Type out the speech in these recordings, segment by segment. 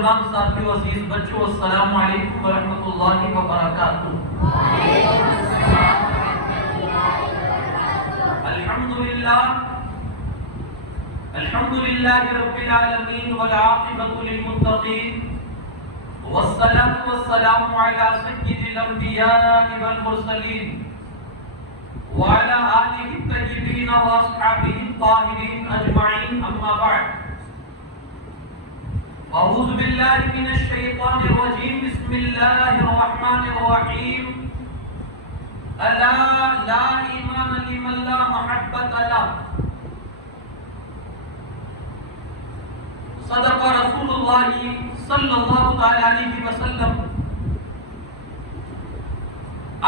نوجوان ساتھیوں، عزیز بچوں، السلام علیکم ورحمۃ اللہ وبرکاتہ۔ الحمدللہ رب العالمین والعاقبۃ للمتقین والصلاة والسلام علی سید الانبیاء والمرسلین وعلی آلہ الطیبین واصحابہ الطاہرین اجمعین، اما بعد۔ اعوذ باللہ من الشیطان الرجیم، بسم اللہ الرحمن الرحیم۔ الا لا ایمان لمن لا محبۃ لہ، صدق رسول اللہ صلی اللہ تعالی علیہ وسلم۔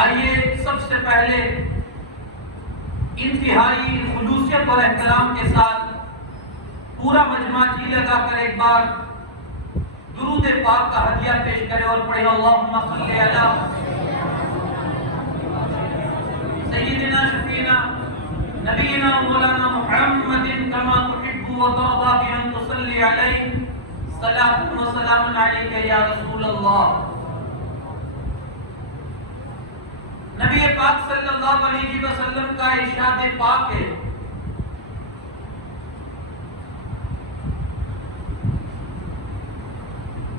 آئیے سب سے پہلے انتہائی خلوصیت اور احترام کے ساتھ پورا مجمع جی لگا کر ایک بار درود پاک کا ہدیہ پیش کرے اور پڑھے اللہم صلی علی سیدنا شفینا نبینا مولانا محمد کما تحب و ترضى بأن تصلی علیہ صلاۃ و سلام علیک یا رسول اللہ۔ نبی پاک صلی اللہ علیہ وسلم کا ارشاد پاک ہے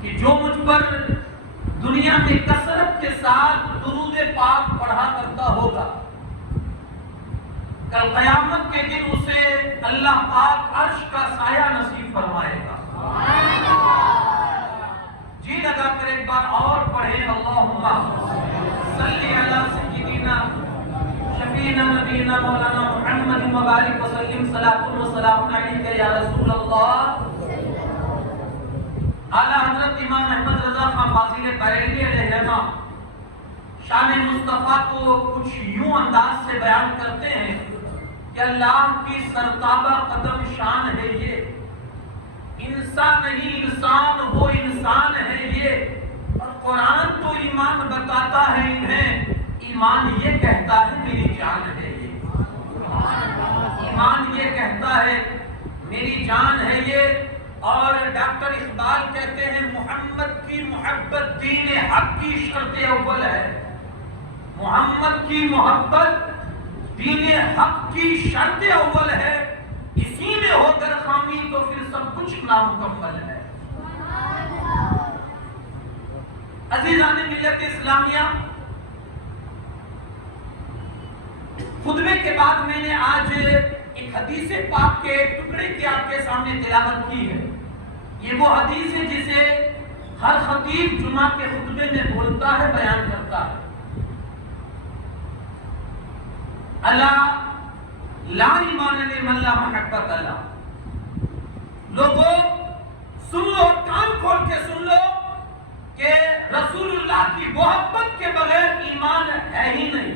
کہ جو مجھ پر دنیا میں کثرت کے ساتھ درود پاک پڑھا کرتا ہوگا، کل قیامت کے دن اسے اللہ پاک عرش کا سایہ نصیب فرمائے گا۔ جی لگا کر ایک بار اور پڑھیں اللہم صلی علی سیدنا شفینا نبینا مولانا محمد مبارک وسلم، صلاۃ و سلام علیک یا رسول اللہ۔ اعلیٰ حضرت امام احمد رضا خان فاضل بریلوی علیہ رحمہ شان مصطفیٰ کو کچھ یوں انداز سے بیان کرتے ہیں کہ اللہ کی سرتابہ قدم شان ہے یہ، انسان نہیں انسان وہ انسان ہے یہ، اور قرآن تو ایمان بتاتا ہے انہیں، ایمان یہ کہتا ہے میری جان ہے یہ، ایمان یہ کہتا ہے میری جان ہے یہ۔ اور ڈاکٹر اقبال کہتے ہیں محمد کی محبت دین حق کی شرط اول ہے، محمد کی محبت دین حق کی شرط اول ہے، اسی میں ہو کر خامی تو پھر سب کچھ نامکمل ہے۔ عزیزان ملت اسلامیہ، خطبے کے بعد میں نے آج ایک حدیث پاک کے ٹکڑے کی آپ کے سامنے تلاوت کی ہے۔ یہ وہ حدیث ہے جسے ہر خطیب جمعہ کے خطبے میں بولتا ہے، بیان کرتا ہے۔ الا لا ایمان لمن لا محبۃ لہ، لوگوں سن لو، کان کھول کے سن لو کہ رسول اللہ کی محبت کے بغیر ایمان ہے ہی نہیں۔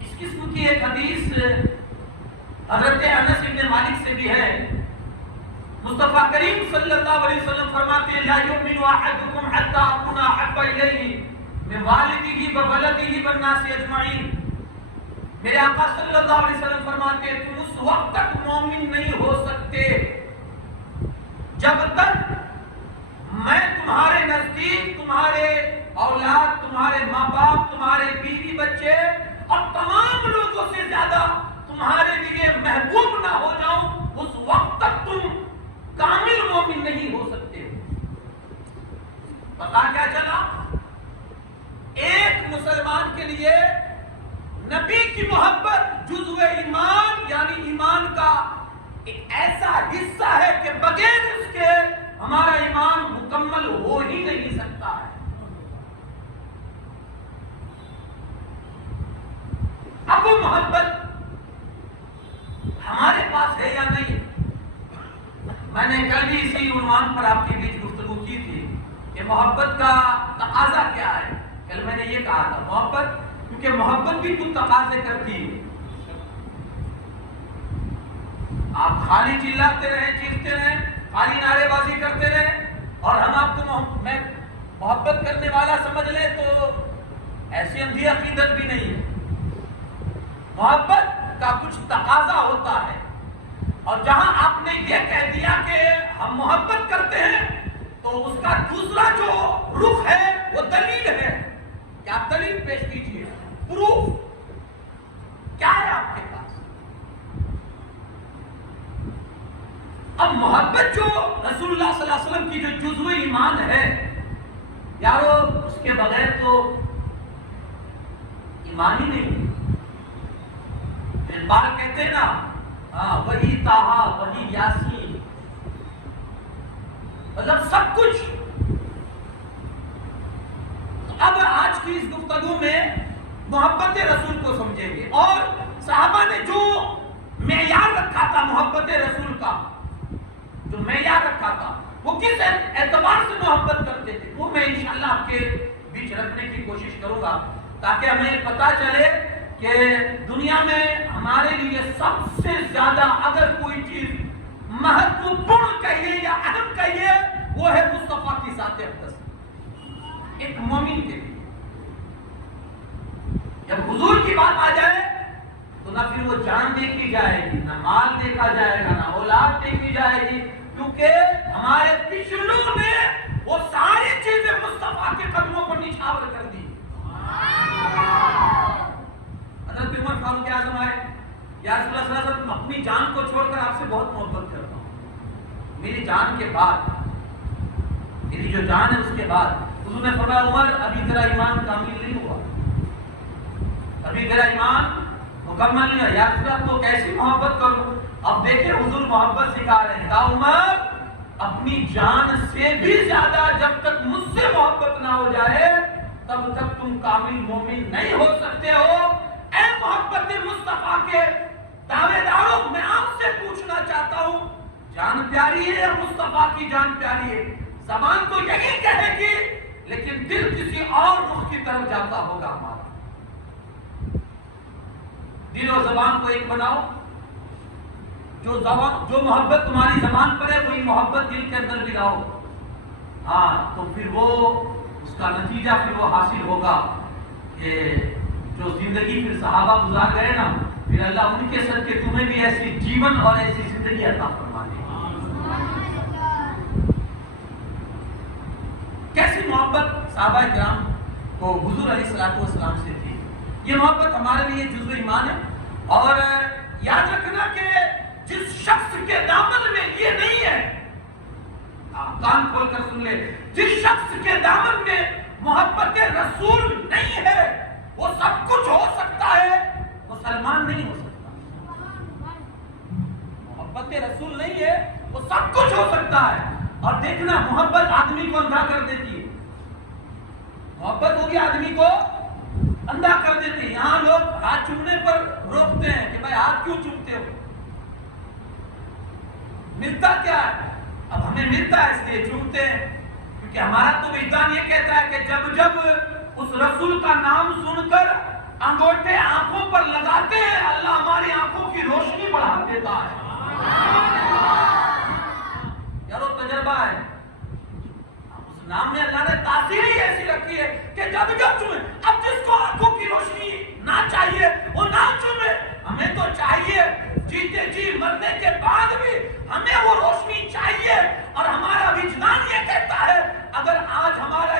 اس قسم کی ایک حدیث حضرت انس بن مالک سے بھی ہے۔ مصطفیٰ کریم صلی اللہ علیہ وسلم فرماتے ہیں لا یؤمن احدکم حتی اکون احب الیہ من والدہ وولدہ والناس اجمعین۔ میرے آقا صلی اللہ علیہ وسلم فرماتے ہیں تم اس وقت تک مومن نہیں ہو سکتے جب تک میں تمہارے نزدیک تمہارے اولاد، تمہارے ماں باپ، تمہارے بیوی بچے اور تمام لوگوں سے زیادہ تمہارے لیے محبوب نہ ہو جاؤں، اس وقت تک تم کامل مومن نہیں ہو سکتے۔ پتا کیا چلا؟ ایک مسلمان کے لیے نبی کی محبت جزو ایمان یعنی ایمان کا ایک ایسا حصہ ہے کہ بغیر اس کے ہمارا ایمان مکمل ہو ہی نہیں سکتا ہے۔ اب وہ محبت ہمارے پاس ہے یا نہیں؟ میں نے کل بھی اسی عنوان پر آپ کے بیچ گفتگو کی تھی کہ محبت کا تقاضا کیا ہے۔ کل میں نے یہ کہا تھا محبت، کیونکہ محبت بھی کچھ تقاضے کرتی ہے۔ آپ خالی چلاتے رہیں، چیختے رہیں، خالی نعرے بازی کرتے رہیں اور ہم آپ کو میں محبت کرنے والا سمجھ لیں تو ایسی اندھی عقیدت بھی نہیں ہے۔ محبت کا کچھ تقاضا ہوتا ہے، اور جہاں آپ نے یہ کہہ دیا کہ ہم محبت کرتے ہیں تو اس کا دوسرا جو رخ ہے وہ دلیل ہے. کیا دلیل پیش کیجیے, پروف کیا ہے آپ کے پاس؟ اب محبت جو رسول اللہ صلی اللہ علیہ وسلم کی جو جزو ایمان ہے یارو, اس کے بغیر تو ایمان ہی نہیں. اقبال کہتے ہیں نا, وہی طٰہٰ وہی یاسین, مطلب سب کچھ. اب آج کی اس گفتگو میں محبت رسول کو سمجھیں گے, اور صحابہ نے جو معیار رکھا تھا محبت رسول کا, جو معیار رکھا تھا وہ کس اعتبار سے محبت کرتے تھے, وہ میں انشاءاللہ آپ کے بیچ رکھنے کی کوشش کروں گا تاکہ ہمیں پتہ چلے کہ دنیا میں ہمارے لیے سب سے زیادہ اگر کوئی چیز مہتوپورن کہیے یا اہم کہیے وہ ہے مصطفیٰ کی ذات اقدس. ایک مومن کے لیے جب حضور کی بات آ جائے تو نہ پھر وہ جان دیکھی جائے گی, نہ مال دیکھا جائے گا, نہ اولاد دیکھی جائے گی, کیونکہ ہمارے پچھلوں نے وہ ساری چیزیں مصطفیٰ کے قدموں پر نچھاور کر دی. حضرت عمر فاروق اعظم آئے, یا رسول اللہ صلی اللہ علیہ وسلم اپنی جان کو چھوڑ کر آپ سے بہت محبت کرتا ہوں, میری جان کے بعد, میری جو جان ہے اس کے بعد. حضور نے فرمایا عمر ابھی تیرا ایمان کامل نہیں ہوا, ابھی تیرا ایمان مکمل نہیں ہوا. یا رسول اللہ تو کیسی محبت کروں؟ اب دیکھیں حضور محبت سکھا رہے ہیں. کہا عمر اپنی جان سے بھی زیادہ جب تک مجھ سے محبت نہ ہو جائے تب تک تم کامل مومن نہیں ہو سکتے ہو. اے محبت مصطفیٰ کے دعوے داروں, میں آپ سے پوچھنا چاہتا ہوں, جان پیاری ہے یا مصطفیٰ کی جان پیاری ہے؟ زبان تو یہی کہے گی لیکن دل کسی اور رخ کی طرف جاتا ہوگا. ہمارا دل اور زبان کو ایک بناؤ, جو محبت تمہاری زبان پر ہے وہی محبت دل کے اندر بھی لاؤ, ہاں تو پھر وہ اس کا نتیجہ پھر وہ حاصل ہوگا کہ جو زندگی پھر صحابہ گزار گئے نا, پھر اللہ ان کے صدقے تمہیں بھی ایسی جیون اور ایسی زندگی عطا فرما دے. کیسی محبت صحابہ کرام کو حضور علیہ الصلوۃ والسلام سے تھی. یہ محبت ہمارے لیے جزو ایمان ہے. اور یاد رکھنا کہ جس شخص کے دامن میں یہ نہیں ہے, آپ کان کھول کر سن لیں, جس شخص کے دامن میں محبت رسول نہیں ہے وہ سب کچھ ہو سکتا ہے, مسلمان نہیں ہو سکتا. محبت رسول نہیں ہے وہ سب کچھ ہو سکتا ہے. اور دیکھنا محبت آدمی کو اندھا کر دیتی ہے, محبت ہوگی آدمی کو اندھا کر دیتی ہے. یہاں لوگ ہاتھ چومنے پر روکتے ہیں کہ بھائی ہاتھ کیوں چومتے ہو, ملتا کیا ہے؟ اب ہمیں ملتا ہے اس لیے چومتے ہیں, کیونکہ ہمارا تو وجدان یہ کہتا ہے کہ جب جب اس رسول کا نام سن کر انگوٹھے آنکھوں پر لگاتے ہیں اللہ ہماری آنکھوں کی روشنی بڑھا دیتا ہے. یارو تجربہ ہے, اس نام میں اللہ نے تاثیر ہی ایسی رکھی ہے کہ جب جب چومے, اب جس کو آنکھوں کی روشنی نہ چاہیے وہ نہ چومے, ہمیں تو چاہیے جیتے جی مرنے کے بعد بھی ہمیں وہ روشنی چاہیے. اور ہمارا وجدان یہ کہتا ہے اگر آج ہمارا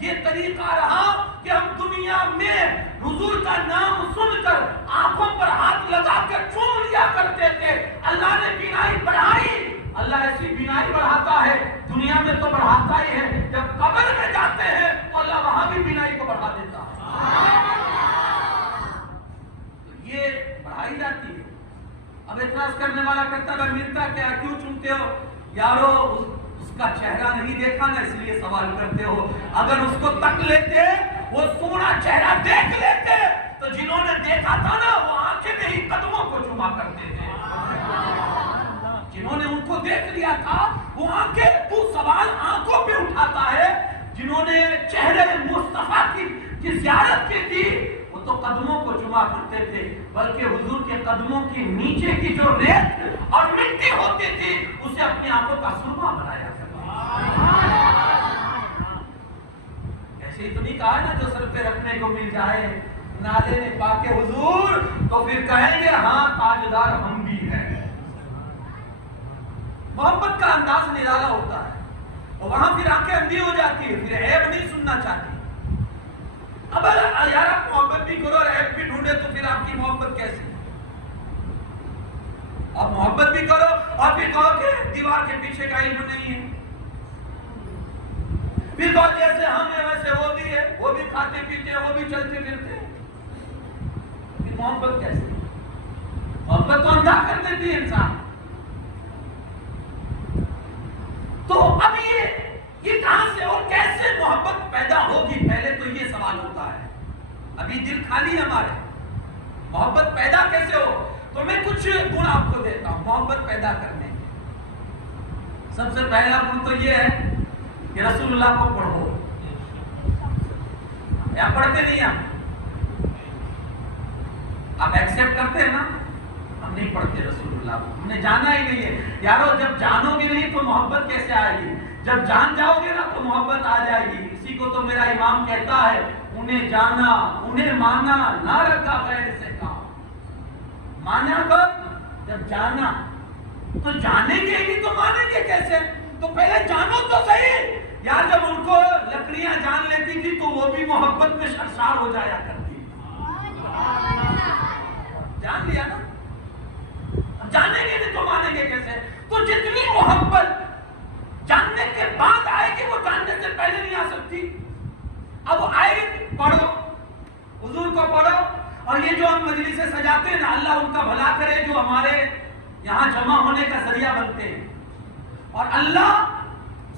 یہ طریقہ رہا کہ ہم دنیا میں حضور کا نام سن کر آنکھوں پر ہاتھ لگا کر چوم لیا کرتے تھے, اللہ نے بینائی بڑھائی. اللہ ایسی بینائی بڑھاتا ہے دنیا میں تو بڑھاتا ہی ہے, جب قبر میں جاتے ہیں تو اللہ وہاں بھی بینائی کو بڑھا دیتا ہے. یہ بڑھائی جاتی ہے. اب اعتراض کرنے والا کرتا ہے ملتا کیا, کیوں چومتے ہو؟ یارو اس کا چہرہ نہیں دیکھا نا اس لیے سوال کرتے ہو. اگر اس کو تک لیتے, وہ سونا چہرہ دیکھ لیتے تو جنہوں نے دیکھا تھا نا وہ آنکھیں میں ہی قدموں کو چوما کرتے تھے. جنہوں نے ان کو دیکھ لیا تھا وہ آنکھیں, تو سوال آنکھوں پہ اٹھاتا ہے. جنہوں نے چہرے مصطفیٰ کی زیارت کی تھی وہ تو قدموں کو چوما کرتے تھے, بلکہ حضور کے قدموں کی نیچے کی جو ریت اور مٹی ہوتی تھی اسے اپنی آنکھوں کا سرما بنایا کرتے. ایسے ہی تو نہیں کہا نا جو سر پہ رکھنے کو مل جائے نالے میں پا کے حضور تو پھر کہیں گے ہاں تاجدار ہم بھی ہیں. اجالا ہوتا ہے اور وہاں پھر آنکھیں اندھی ہو جاتی ہے، پھر عیب نہیں سننا چاہتی۔ اب یار آپ محبت بھی کرو اور عیب بھی ڈھونڈے تو پھر آپ کی محبت کیسی؟ آپ محبت بھی کرو اور پھر کہو کہ دیوار کے پیچھے کا علم نہیں ہے، پھر کہو جیسے ہم ہیں ویسے وہ بھی ہے، وہ بھی کھاتے پیتے ہیں، وہ بھی چلتے پھرتے ہیں، پھر محبت کیسی؟ محبت تو اندھا کر دیتی ہے انسان۔ تو اب یہ کہاں سے اور کیسے محبت پیدا ہوگی؟ پہلے تو یہ سوال ہوتا ہے۔ ابھی دل خالی ہے ہمارے، محبت پیدا کیسے ہو؟ تو میں کچھ گن آپ کو دیتا ہوں محبت پیدا کرنے کے۔ سب سے پہلا گن تو یہ ہے کہ رسول اللہ کو پڑھو۔ یا پڑھتے نہیں آپ ایکسپٹ کرتے ہیں نا؟ ہم نہیں پڑھتے رسول اللہ کو، ہم نے جانا ہی نہیں ہے۔ یارو جب جانو گے نہیں تو محبت کیسے آئے گی؟ جب جان جاؤ گے نا تو محبت آ جائے گی۔ اسی کو تو میرا امام کہتا ہے، انہیں جانا انہیں مانا نہ رکھا غیر سے کام۔ مانا کب؟ جب جانا۔ تو جانیں گے ہی تو مانیں گے کیسے؟ تو پہلے جانو تو صحیح۔ یار جب ان کو لکڑیاں جان لیتی تھی تو وہ بھی محبت میں سرشار ہو جایا کرتی۔ جان لیا نا؟ جانیں گے نہیں تو مانیں گے کیسے؟ تو جتنی محبت جاننے کے بعد آئے گی وہ جاننے سے پہلے نہیں آ سکتی۔ اب آئے پڑھو، حضور کو پڑھو، اور یہ جو ہم مجلسیں سجاتے ہیں نا، اللہ ان کا بھلا کرے جو ہمارے یہاں جمع ہونے کا ذریعہ بنتے ہیں، اور اللہ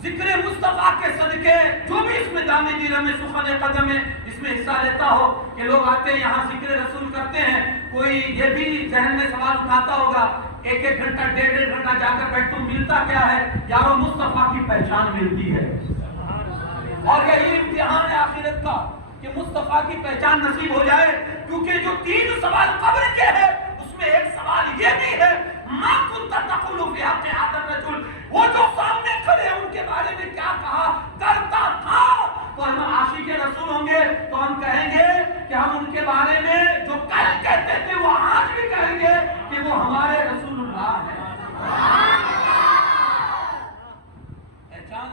ذکر مصطفیٰ کے صدقے جو بھی اس میں دامِ دل میں سخن قدم میں اس میں حصہ لیتا ہو کہ لوگ آتے ہیں یہاں ذکر رسول کرتے ہیں، کوئی یہ بھی ذہن میں سوال اٹھاتا ہوگا ایک ایک گھنٹہ ڈیڑھ ڈیڑھ گھنٹہ جا کر بیٹھوں ملتا کیا ہے؟ یارو مصطفیٰ کی پہچان ملتی ہے، اور یہی امتحان ہے آخرت کا کہ مصطفیٰ کی پہچان نصیب ہو جائے۔ کیونکہ جو 3 سوال قبر کے ہیں اس میں ایک سوال یہ بھی ہے، ما کنت تقول فی حق ھذا الرجل، وہ جو سامنے کھڑے ہیں ان کے بارے میں کیا کہا کرتا تھا؟ تو ہم عاشق رسول ہوں گے تو ہم کہیں گے کہ ہم ان کے بارے میں جو کل کہتے تھے وہ آج بھی کہیں گے کہ وہ ہمارے رسول اللہ ہیں۔ پہچان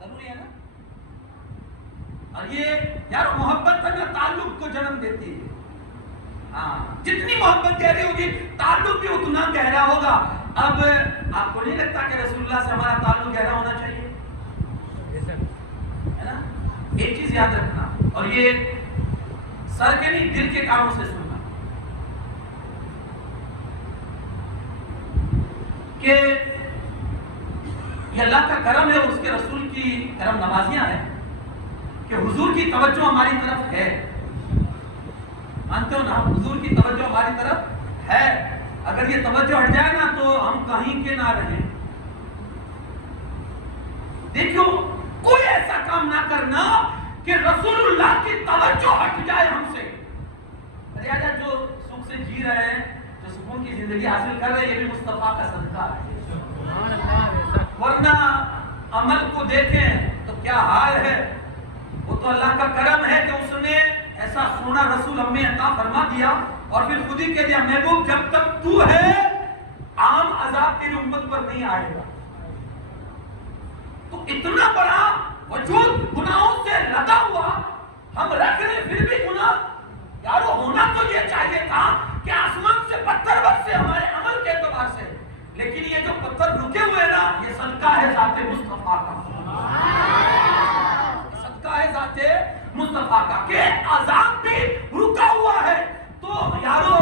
ضروری ہے نا؟ اور یہ یار محبت ہے نا تعلق کو جنم دیتی ہے۔ جتنی محبت گہری ہوگی تعلق بھی اتنا گہرا ہوگا۔ اب آپ کو نہیں لگتا کہ رسول اللہ سے ہمارا تعلق گہرا ہونا چاہیے؟ ہے نا؟ ایک چیز یاد رکھنا، اور یہ سر کے نہیں دل کے کاموں سے سننا، کہ یہ اللہ کا کرم ہے اور اس کے رسول کی کرم نوازیاں ہیں کہ حضور کی توجہ ہماری طرف ہے۔ مانتے ہو نا؟ حضور کی توجہ ہماری طرف ہے۔ اگر یہ توجہ ہٹ جائے نا تو ہم کہیں کے نہ رہیں۔ دیکھو کوئی ایسا کام نہ کرنا کہ رسول اللہ کی توجہ ہٹ جائے ہم سے۔ ارے جو سکھ سے جی رہے ہیں، جو سکون کی زندگی حاصل کر رہے ہیں، یہ بھی مصطفیٰ کا صدقہ ہے۔ ورنہ عمل کو دیکھیں تو کیا حال ہے؟ وہ تو اللہ کا کرم ہے کہ اس نے ایسا سونا رسول ہمیں عطا فرما دیا، اور پھر خود ہی کہہ دیا محبوب جب تک تو ہے عام عذاب تیری امت پر نہیں آئے گا۔ تو اتنا بڑا وجود گناہوں سے لدا ہوا ہم رکھ رہے پھر بھی گناہ۔ یارو ہونا تو یہ چاہیے تھا کہ آسمان سے پتھر برسے ہمارے عمل کے اعتبار سے، لیکن یہ جو پتھر رکے ہوئے نا یہ صدقہ ہے ذات مصطفیٰ کا، صدقہ ہے ذات مصطفیٰ کا کہ عذاب بھی رکا ہوا ہے۔ تو یارو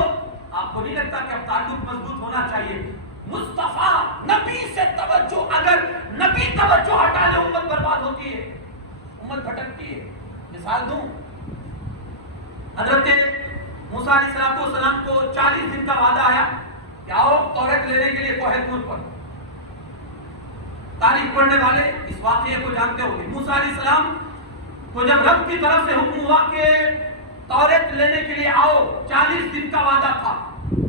آپ کو نہیں لگتا کہ اب تعلق مضبوط ہونا چاہیے؟ مصطفیٰ نبی سے توجہ، اگر نبی توجہ ہٹا لے امت برباد ہوتی ہے، امت بھٹکتی ہے۔ مثال دوں، حضرت موسیٰ علیہ السلام کو 40 دن کا وعدہ آیا کہ آؤ توریت لینے کے لیے کوہ طور پر۔ تاریخ پڑھنے والے اس واقعے کو جانتے ہوں گے۔ موسیٰ علیہ السلام کو جب رب کی طرف سے حکم ہوا کہ توریت لینے کے لیے آؤ، 40 دن کا وعدہ تھا،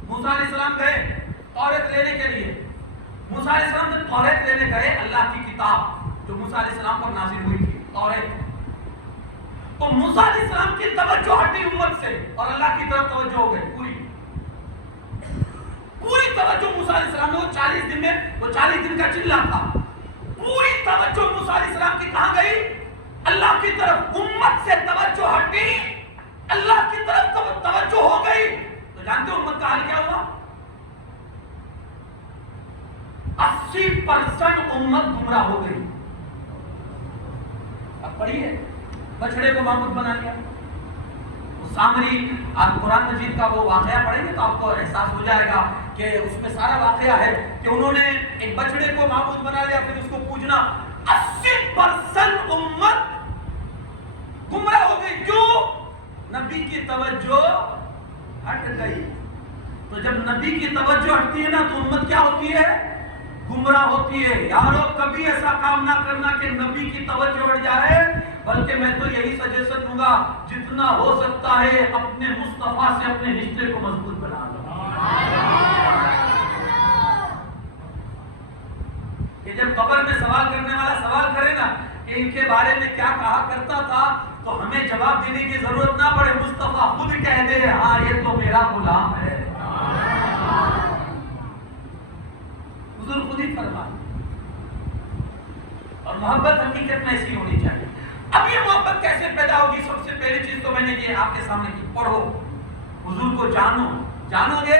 موسیٰ علیہ السلام گئے توریت لینے کے لیے۔ موسیٰ علیہ السلام جب توریت لینے گئے، اللہ کی کتاب جو موسیٰ علیہ السلام پر نازل ہوئی تھی توریت، تو موسیٰ علیہ السلام کی توجہ ہٹی امت سے اور اللہ کی طرف توجہ ہو گئی پوری توجہ موسیٰ علیہ السلام نے وہ 40 دن میں، وہ 40 دن کا چلہ تھا، 80% امت گمراہ ہو گئی. اب پڑھیے بچڑے کو معبود بنا لیا. سامری آپ قرآن مجید کا وہ واقعہ پڑھیں گے تو آپ کو احساس ہو جائے گا کہ اس میں سارا واقعہ ہے کہ انہوں نے ایک بچڑے کو معبود بنا لیا, پھر اس کو پوجنا. 80% امت گمراہ ہو گئی. کیوں؟ نبی کی توجہ ہٹ گئی. تو جب نبی کی توجہ ہٹتی ہے نا تو امت کیا ہوتی ہے؟ گمراہ ہوتی ہے. یارو کبھی ایسا کام نہ کرنا کہ نبی کی توجہ ہٹ جائے, بلکہ میں تو یہی سجیشن دوں گا جتنا ہو سکتا ہے اپنے مصطفیٰ سے اپنے رشتے کو مضبوط بنا لو. کہ جب قبر میں سوال کرنے والا سوال کرے نا کہ ان کے بارے میں کیا کہا کرتا تھا, تو ہمیں جواب دینے کی ضرورت نہ پڑے, مصطفیٰ خود کہہ دے ہاں یہ تو میرا غلام ہے. حضور خود ہی فرمائے. اور محبت حقیقت میں ایسی ہونی چاہیے. اب یہ محبت کیسے پیدا ہوگی؟ سب سے پہلی چیز تو میں نے یہ آپ کے سامنے کی, پڑھو حضور کو جانو, جانو گے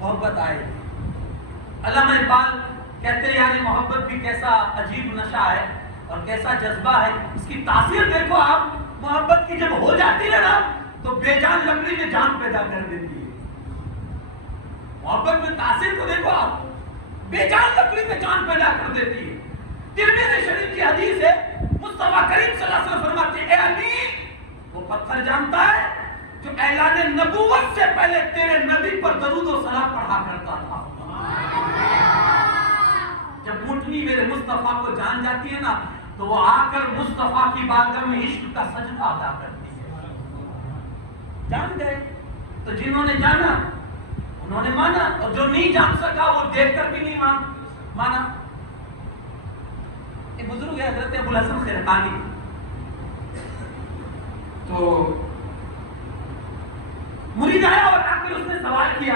محبت آئے گی. علامہ اقبال کہتے ہیں یعنی محبت بھی کیسا عجیب نشہ ہے اور کیسا جذبہ ہے. اس کی تاثیر دیکھو آپ, محبت کی جب ہو جاتی ہے نا تو بے جان لکڑی میں جان پیدا کر دیتی ہے. محبت میں تاثیر کو دیکھو آپ, بے جان لکڑی میں جان پیدا کر دیتی ہے. ترمذی شریف کی حدیث ہے, مصطفیٰ کریم صلی اللہ علیہ وسلم فرماتے ہیں اے علی, وہ پتھر جانتا ہے جو اعلان نبوت سے پہلے تیرے نبی پر درود و سلام پڑھا کرتا تھا. جب اونٹنی میرے مصطفیٰ کو جان جاتی ہے نا تو وہ آ کر مصطفیٰ کی بارگاہ میں عشق کا سجدہ ادا کرتی ہے. جان گئے تو جنہوں نے جانا انہوں نے مانا, اور جو نہیں جان سکا وہ دیکھ کر بھی نہیں مانا. ایک بزرگ ہے حضرت ابوالحسن خرقانی, تو مرید آیا اور آ کر اس نے سوال کیا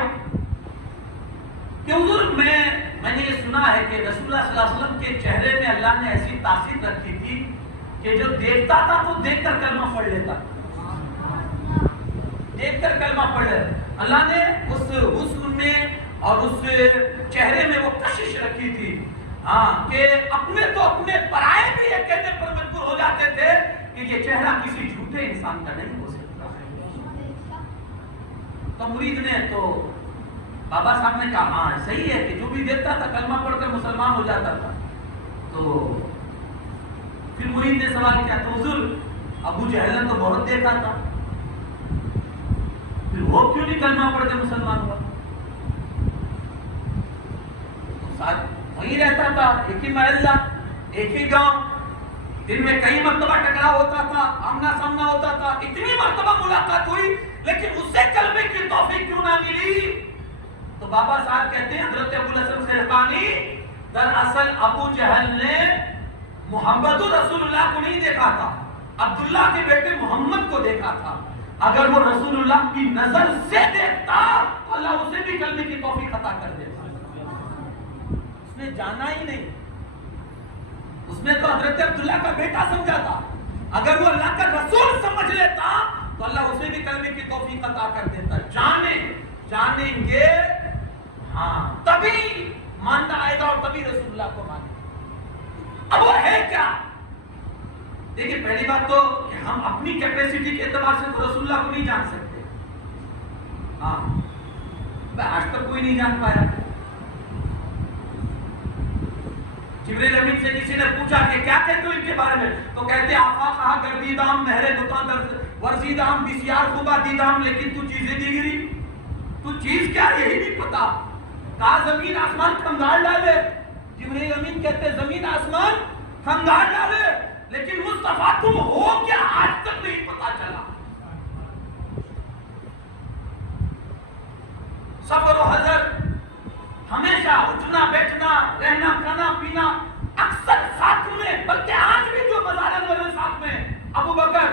کہ حضور میں نے یہ سنا ہے کہ رسول اللہ صلی اللہ علیہ وسلم کے چہرے میں اللہ نے ایسی تاثیر رکھی تھی کہ جو دیکھتا تھا تو دیکھ کر کلمہ پڑھ لیتا, دیکھ کر کلمہ پڑھ لیتا. اللہ نے اس حسن میں اور اس چہرے میں وہ کشش رکھی تھی ہاں کہ اپنے تو اپنے پرائے بھی یہ کہنے پر مجبور ہو جاتے تھے کہ یہ چہرہ کسی جھوٹے انسان کا نہیں ہو سکتا. تو مرید نے تو بابا صاحب نے کہا ہاں صحیح ہے کہ جو بھی دیکھتا تھا کلمہ پڑھ کر مسلمان ہو جاتا تھا. تو پھر مرید نے سوال کیا تو حضور ابو جہل نے تو بہت دیکھا تھا, پھر وہ کیوں نہیں کلمہ پڑھ کے مسلمان ہوا؟ ساتھ وہی رہتا تھا, ایک ہی محلہ, ایک ہی گاؤں, دن میں کئی مرتبہ ٹکراؤ ہوتا تھا, آمنا سامنا ہوتا تھا, اتنی مرتبہ ملاقات ہوئی, لیکن اس سے کلمے کی توفیق کیوں نہ ملی؟ تو بابا صاحب کہتے ہیں حضرت ابوالحسن خرقانی, دراصل ابو جہل نے محمد رسول اللہ کو نہیں دیکھا تھا, عبداللہ کے بیٹے محمد کو دیکھا تھا. اگر وہ رسول اللہ کی نظر سے دیکھتا تو اللہ اسے بھی کلمے کی توفیق عطا کر دیتا. اس نے جانا ہی نہیں, اس نے تو حضرت عبداللہ کا بیٹا سمجھا تھا. اگر وہ اللہ کا رسول سمجھ لیتا تو اللہ اسے بھی کلمے کی توفیق عطا کر دیتا. جانیں گے ہاں تبھی ماننا آئے گا اور تبھی رسول اللہ کو مانے. اب وہ ہے کیا؟ دیکھیں پہلی بات تو کہ ہم اپنی کیپیسٹی کے اعتبار سے تو رسول اللہ کو نہیں جان سکتے. ہاں آج تک کوئی نہیں جان پایا. جبریل امین سے کسی نے پوچھا کہ کیا کہتے ہو ان کے بارے میں, تو کہتے آقا کہا گردیدام مہرے دکان ورزیدام بسیار خوبا دیدام, لیکن تو چیزیں دی گری, تو چیز کیا یہی نہیں پتا. کہا زمین آسمان کھنگال ڈالے, جبریل امین کہتے زمین آسمان کھنگال ڈالے, لیکن مصطفیٰ تم ہو کیا آج تک نہیں پتا چلا. سفر و حضر, ہمیشہ اٹھنا بیٹھنا رہنا کھانا پینا اکثر ساتھ میں, بلکہ آج بھی جو مزارات والے ساتھ میں. ابو بکر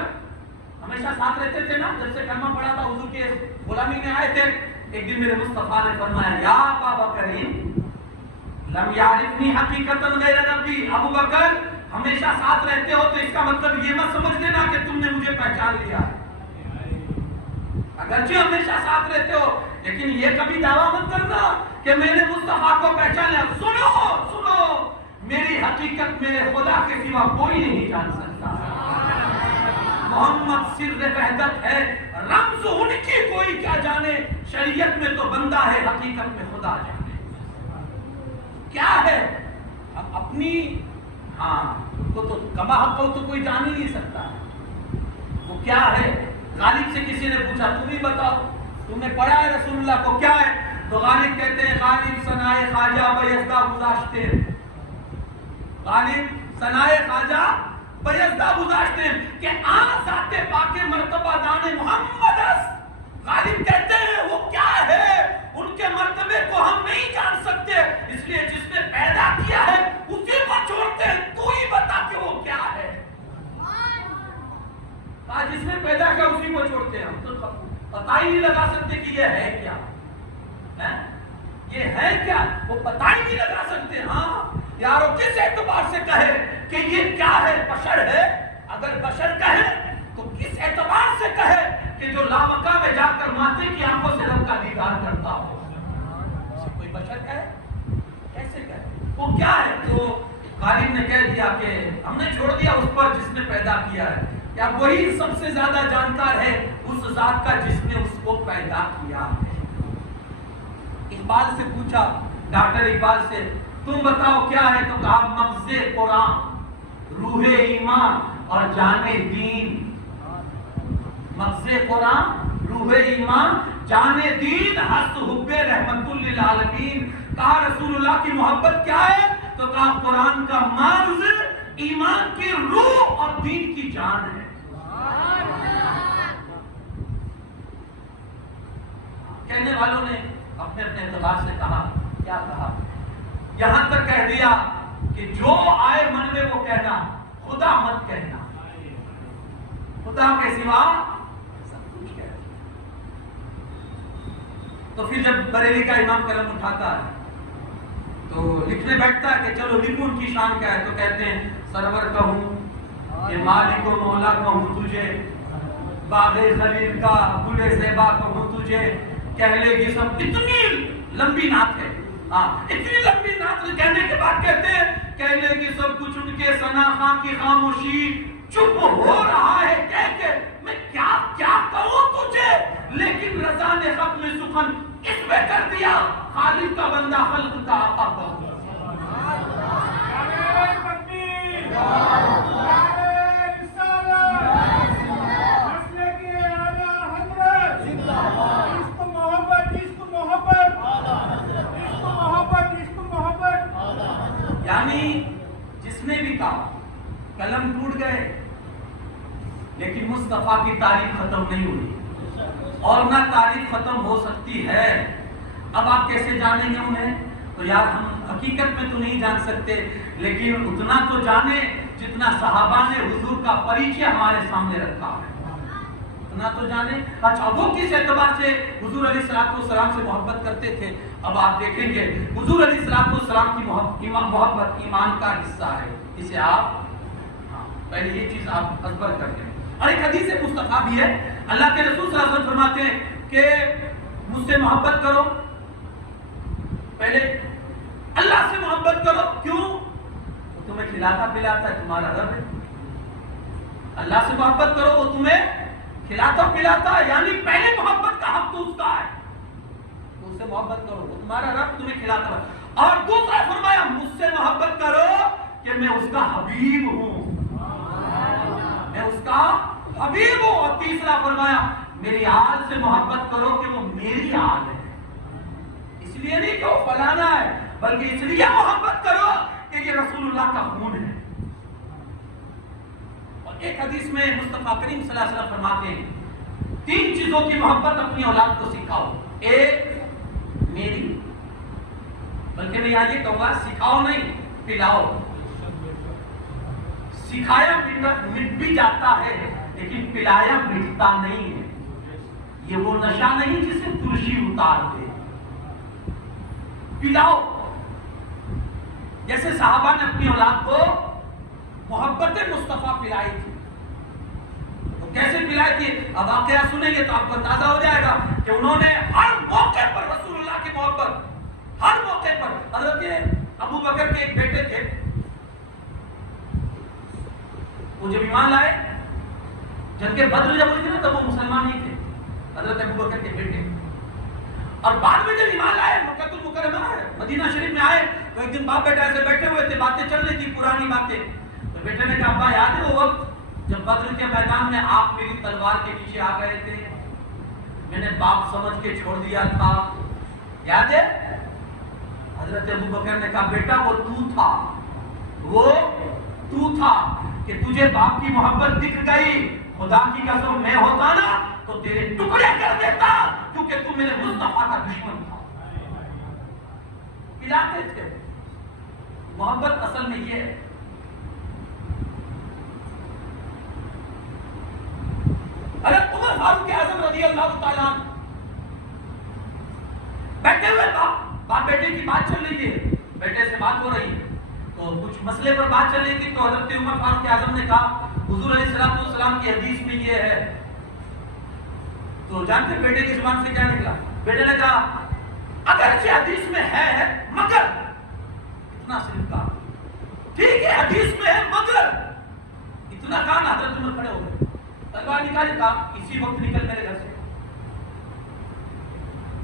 ہمیشہ ساتھ رہتے تھے نا, جب سے کلمہ پڑھا تھا حضور کے غلامی میں آئے تھے. ایک دن میرے مصطفیٰ نے فرمایا یا ابا بکر لم یعرفنی حقیقتا غیر ربی. ابو بکر ہمیشہ ساتھ رہتے ہو تو اس کا مطلب یہ مت سمجھ لینا کہ تم نے مجھے پہچان لیا. اگرچہ ہمیشہ ساتھ رہتے ہو لیکن یہ کبھی دعویٰ مت کرنا کہ میں نے مصطفیٰ کو پہچان لیا. سنو میری حقیقت میرے خدا کے سوا کوئی نہیں جان سکتا. محمد سر وحدت ہے، رمز ان کی کوئی کیا جانے. شریعت میں تو بندہ ہے، حقیقت میں خدا جانے. کیا ہے اپنی کو تو کما حق کو تو کوئی جان ہی نہیں سکتا. وہ کیا ہے؟ غالب سے کسی نے پوچھا تم ہی بتاؤ، تم نے پڑھا ہے رسول اللہ کو، کیا ہے؟ تو غالب کہتے ہیں غالب ثنائے خواجہ بیزدہ گذاشتے. غالب ثنائے خواجہ بیزدہ گذاشتے کہ ذات پاک مرتبہ دان محمد. غالب کہتے ہیں وہ کیا ہے؟ ان کے مرتبے کو ہم نہیں جان سکتے، اس لیے جس نے پیدا کیا ہے اسی کو چھوڑتے ہیں. تو ہی بتا کہ وہ کیا ہے. جس نے پیدا کیا اسی کو چھوڑتے ہیں. ہم تو پتہ ہی نہیں لگا سکتے کہ یہ ہے کیا. یہ ہے کیا وہ پتہ ہی نہیں لگا سکتے. ہاں یارو کس اعتبار سے کہے کہ یہ کیا ہے؟ بشر ہے. اگر بشر کہے تو کس اعتبار سے کہے کہ جو لامکہ میں جا کر ماتے کی آنکھوں سے رب کا دیدار کرتا ہو کوئی بشر کہے؟ کیسے کہے؟ وہ کیا ہے؟ تو غالب نے کہہ دیا کہ ہم نے چھوڑ دیا اس پر جس نے پیدا کیا ہے. کیا وہی سب سے زیادہ جانکار ہے اس ذات کا جس نے اس کو پیدا کیا ہے. اقبال سے پوچھا، ڈاکٹر اقبال سے، تم بتاؤ کیا ہے؟ تو کہا مغز قرآن، روح ایمان اور جان دین. مغز قرآن، روح ایمان، جان دین، ہست حب رحمت للعالمین. کہا رسول اللہ کی محبت کیا ہے؟ تو کہا قرآن کا مغز، ایمان کی روح اور دین کی جان ہے. کہنے والوں نے اپنے اپنے اعتبار سے کہا. کیا کہا؟ یہاں تک کہہ دیا کہ جو آئے من میں وہ کہنا، خدا مت کہنا. خدا کے سوا سب کچھ کہنا. تو پھر جب بریلی کا امام قلم اٹھاتا ہے تو لکھنے بیٹھتا ہے کہ چلو لکھوں ان کی شان کیا ہے. تو کہتے ہیں سرور کہوں کہ مالک و مولا کہوں تجھے، باغ خلیل کا گل زیبا کہوں تجھے. کہہ لے گی سب. اتنی لمبی نعت ہے. اتنی لمبی نعت کہنے کے بعد کہتے ہیں کہہ لے گی سب کچھ ان کے ثنا خاں کی خاموشی. چپ ہو رہا ہے کہہ کے میں کیا کیا کہوں تجھے. لیکن رضا نے ختم سخن اس میں کر دیا، خالق کا بندہ خلق کا آقا کہوں. یعنی جس نے بھی کہا قلم ٹوٹ گئے لیکن مصطفیٰ کی تعریف ختم نہیں ہوئی اور نہ تعریف ختم ہو سکتی ہے. اب آپ کیسے جانیں گے انہیں؟ تو یار ہم حقیقت میں تو نہیں جان سکتے، لیکن اتنا تو جانے جتنا صحابہ نے حضور کا پریچے ہمارے سامنے رکھا ہے. اتنا تو جانے. اچھا وہ کس اعتبار سے حضور علیہ السلام سے محبت کرتے تھے؟ اب آپ دیکھیں گے حضور علیہ السلام کی محبت ایمان کا حصہ ہے. اسے آپ پہلے یہ چیز آپ ازبر کر لیں. اور ایک حدیث مصطفیٰ بھی ہے، اللہ کے رسول صلی اللہ علیہ وسلم فرماتے ہیں کہ مجھ سے محبت کرو، پہلے اللہ سے محبت کرو. کیوں؟ وہ تمہیں کھلاتا پلاتا ہے، تمہارا رب ہے. اللہ سے محبت کرو، وہ تمہیں کھلاتا پلاتا ہے، یعنی پہلے محبت کا حق تو اس کا ہے. تو اس سے محبت کرو، وہ تمہارا رب تمہیں کھلاتا ہے. اور دوسرا فرمایا مجھ سے محبت کرو کہ میں اس کا حبیب ہوں، میں اس کا حبیب ہوں. اور تیسرا فرمایا میری آل سے محبت کرو کہ وہ میری آل ہے. اس لیے نہیں کہ وہ فلانا ہے، بلکہ اس لیے محبت کرو کہ یہ رسول اللہ کا خون ہے. اور ایک حدیث میں مصطفیٰ کریم صلی اللہ علیہ وسلم فرماتے ہیں 3 چیزوں کی محبت اپنی اولاد کو سکھاؤ. ایک میری، بلکہ میں یہاں یہ کہوں گا سکھاؤ نہیں پلاؤ. سکھایا مٹ بھی جاتا ہے لیکن پلایا مٹتا نہیں ہے. یہ وہ نشہ نہیں جسے ترشی اتار دے. پلاؤ. جیسے صحابہ نے اپنی اولاد کو محبت مصطفیٰ پلائی تھی. تو کیسے پلائی تھی؟ اب واقعہ سنیں گے تو آپ کو اندازہ ہو جائے گا کہ انہوں نے ہر موقع پر رسول اللہ کی محبت، ہر موقع پر. حضرت ابو بکر کے ایک بیٹے تھے، وہ جب ایمان لائے جنگ بدر جب ہوئی تھی نا تب وہ مسلمان نہیں تھے، حضرت ابو بکر کے بیٹے. اور بعد میں جب ایمان لائے مکہ المکرمہ مدینہ شریف میں آئے تو ایک دن باپ بیٹا ایسے بیٹھے ہوئے تھے، باتیں چل رہی تھی پرانی باتیں. تو بیٹے نے کہا ابا یاد ہے وہ وقت جب بدر کے میدان میں آپ میری تلوار کے پیچھے آ گئے تھے، میں نے باپ سمجھ کے چھوڑ دیا تھا، یاد ہے؟ حضرت ابو بکر نے کہا بیٹا وہ تو تھا کہ تجھے باپ کی محبت دکھ گئی. خدا کی قسم میں ہوتا نا تو تیرے ٹکڑے کر دیتا، کیونکہ تو میرے مصطفیٰ کا دشمن تھا. پلاتے تھے. محبت اصل میں یہ ہے. حضرت عمر فاروق اعظم رضی اللہ تعالیٰ بیٹھے ہوئے باپ بیٹے کی بات چل رہی ہے، بیٹے سے بات ہو رہی ہے تو کچھ مسئلے پر بات چل رہی تھی. تو حضرت عمر فاروق اعظم نے کہا حضور علیہ السلام کی حدیث میں یہ ہے. تو جانتے بیٹے کی زبان سے کیا نکلا؟ بیٹے نے کہا اگرچہ حدیث میں ہے مگر، اتنا صرف کہا، ٹھیک ہے حدیث میں ہے مگر، اتنا کہا نا. حضرت عمر کھڑے ہو گئے، تلوار نکالی، کہا اسی وقت نکل میرے گھر سے،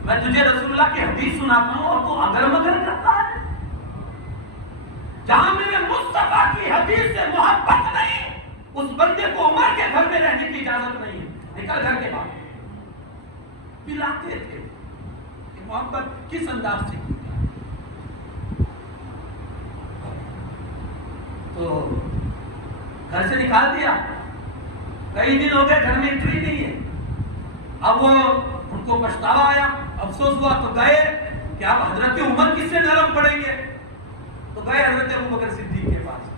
میں تجھے رسول اللہ کی حدیث سناتا ہوں اور تو اگر مگر کرتا ہے. جہاں میرے مصطفیٰ کی حدیث سے محبت نہیں، اس بندے کو عمر کے گھر میں رہنے کی اجازت نہیں ہے، نکل گھر کے باہر. پلاتے تھے کہ محبت کس انداز سے کی جائے. تو گھر سے نکال دیا، کئی دن ہو گئے گھر میں انٹری نہیں ہے. اب وہ ان کو پچھتاوا آیا، افسوس ہوا تو گئے کہ اب حضرت عمر کس سے نرم پڑیں گے. تو گئے حضرت ابو بکر صدیق کے پاس،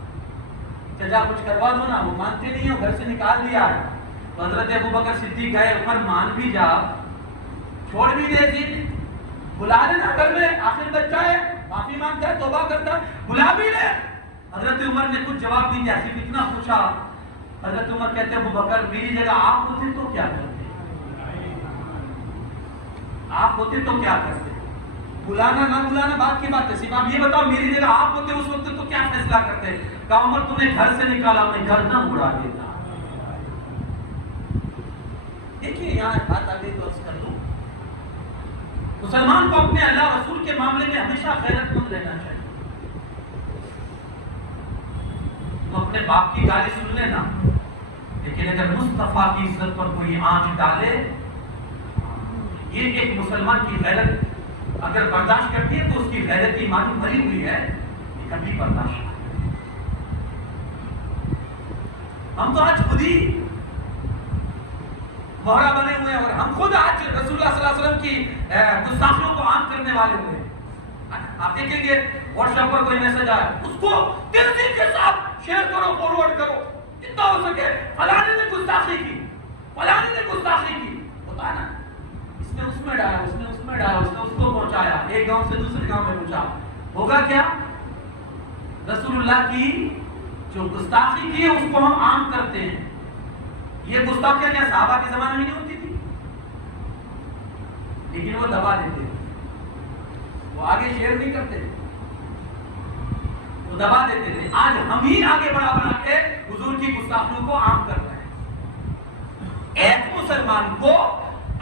چچا کچھ کروا دو نا. وہ مانتے نہیں ہو، گھر سے نکال دیا ہے. تو حضرت ابو بکر صدیق گئے، عمر مان بھی جا، چھوڑ بھی دے تھی، بلا لینا گھر میں، آخر بچہ ہے، معافی مانگتا ہے، توبہ کرتا ہے، بلا بھی لے. حضرت عمر نے کچھ جواب نہیں دیا، صرف اتنا پوچھا. حضرت عمر کہتے ابو بکر میری جگہ آپ ہوتے تو کیا کرتے؟ آپ ہوتے تو کیا کرتے؟ بلانا نہ بلانا بات کی بات ہے، صرف آپ یہ بتاؤ میری جگہ آپ ہوتے اس وقت تو کیا فیصلہ کرتے؟ کہا عمر تم نے گھر سے نکالا، میں گردن اڑا دیتا. دیکھیے یہاں بات آ گئی تو عرض کر دوں، مسلمان کو اپنے اللہ رسول کے معاملے میں ہمیشہ غیرت مند رہنا چاہیے. تم اپنے باپ کی گالی سن لینا، لیکن اگر مصطفیٰ کی عزت پر کوئی آنچ ڈالے، یہ ایک مسلمان کی غیرت اگر برداشت کرتی ہے تو اس کی غیرت ایمانی بھری ہوئی ہے، یہ کبھی برداشت نہیں. ہم تو آج خود ہی مہرا بنے ہوئے ہیں اور ہم خود آج رسول اللہ صلی اللہ علیہ وسلم کی گستاخیوں کو عام کرنے والے ہوئے ہیں. آپ دیکھیں گے واٹس ایپ پر کوئی میسج آیا، اس کو تیزی کے ساتھ شیئر کرو، فارورڈ کرو، جتنا ہو سکے. فلانے نے گستاخی کی، فلانے نے گستاخی کی، ہوتا ہے نا، اس نے اس میں ڈالا، اس نے اس میں ڈالا، اس نے اس کو پہنچایا، ایک گاؤں سے دوسرے گاؤں میں پہنچا. ہوگا کیا؟ رسول اللہ کی جو گستاخی کی ہے اس کو ہم عام کرتے ہیں. یہ گستاخیاں کیا صحابہ کے زمانے میں نہیں ہوتی تھی؟ لیکن وہ دبا دیتے تھے، وہ آگے شیئر نہیں کرتے، وہ دبا دیتے تھے. آج ہم ہی آگے بڑھا کے حضور کی گستاخیوں کو عام کر رہے ہیں. ایک مسلمان کو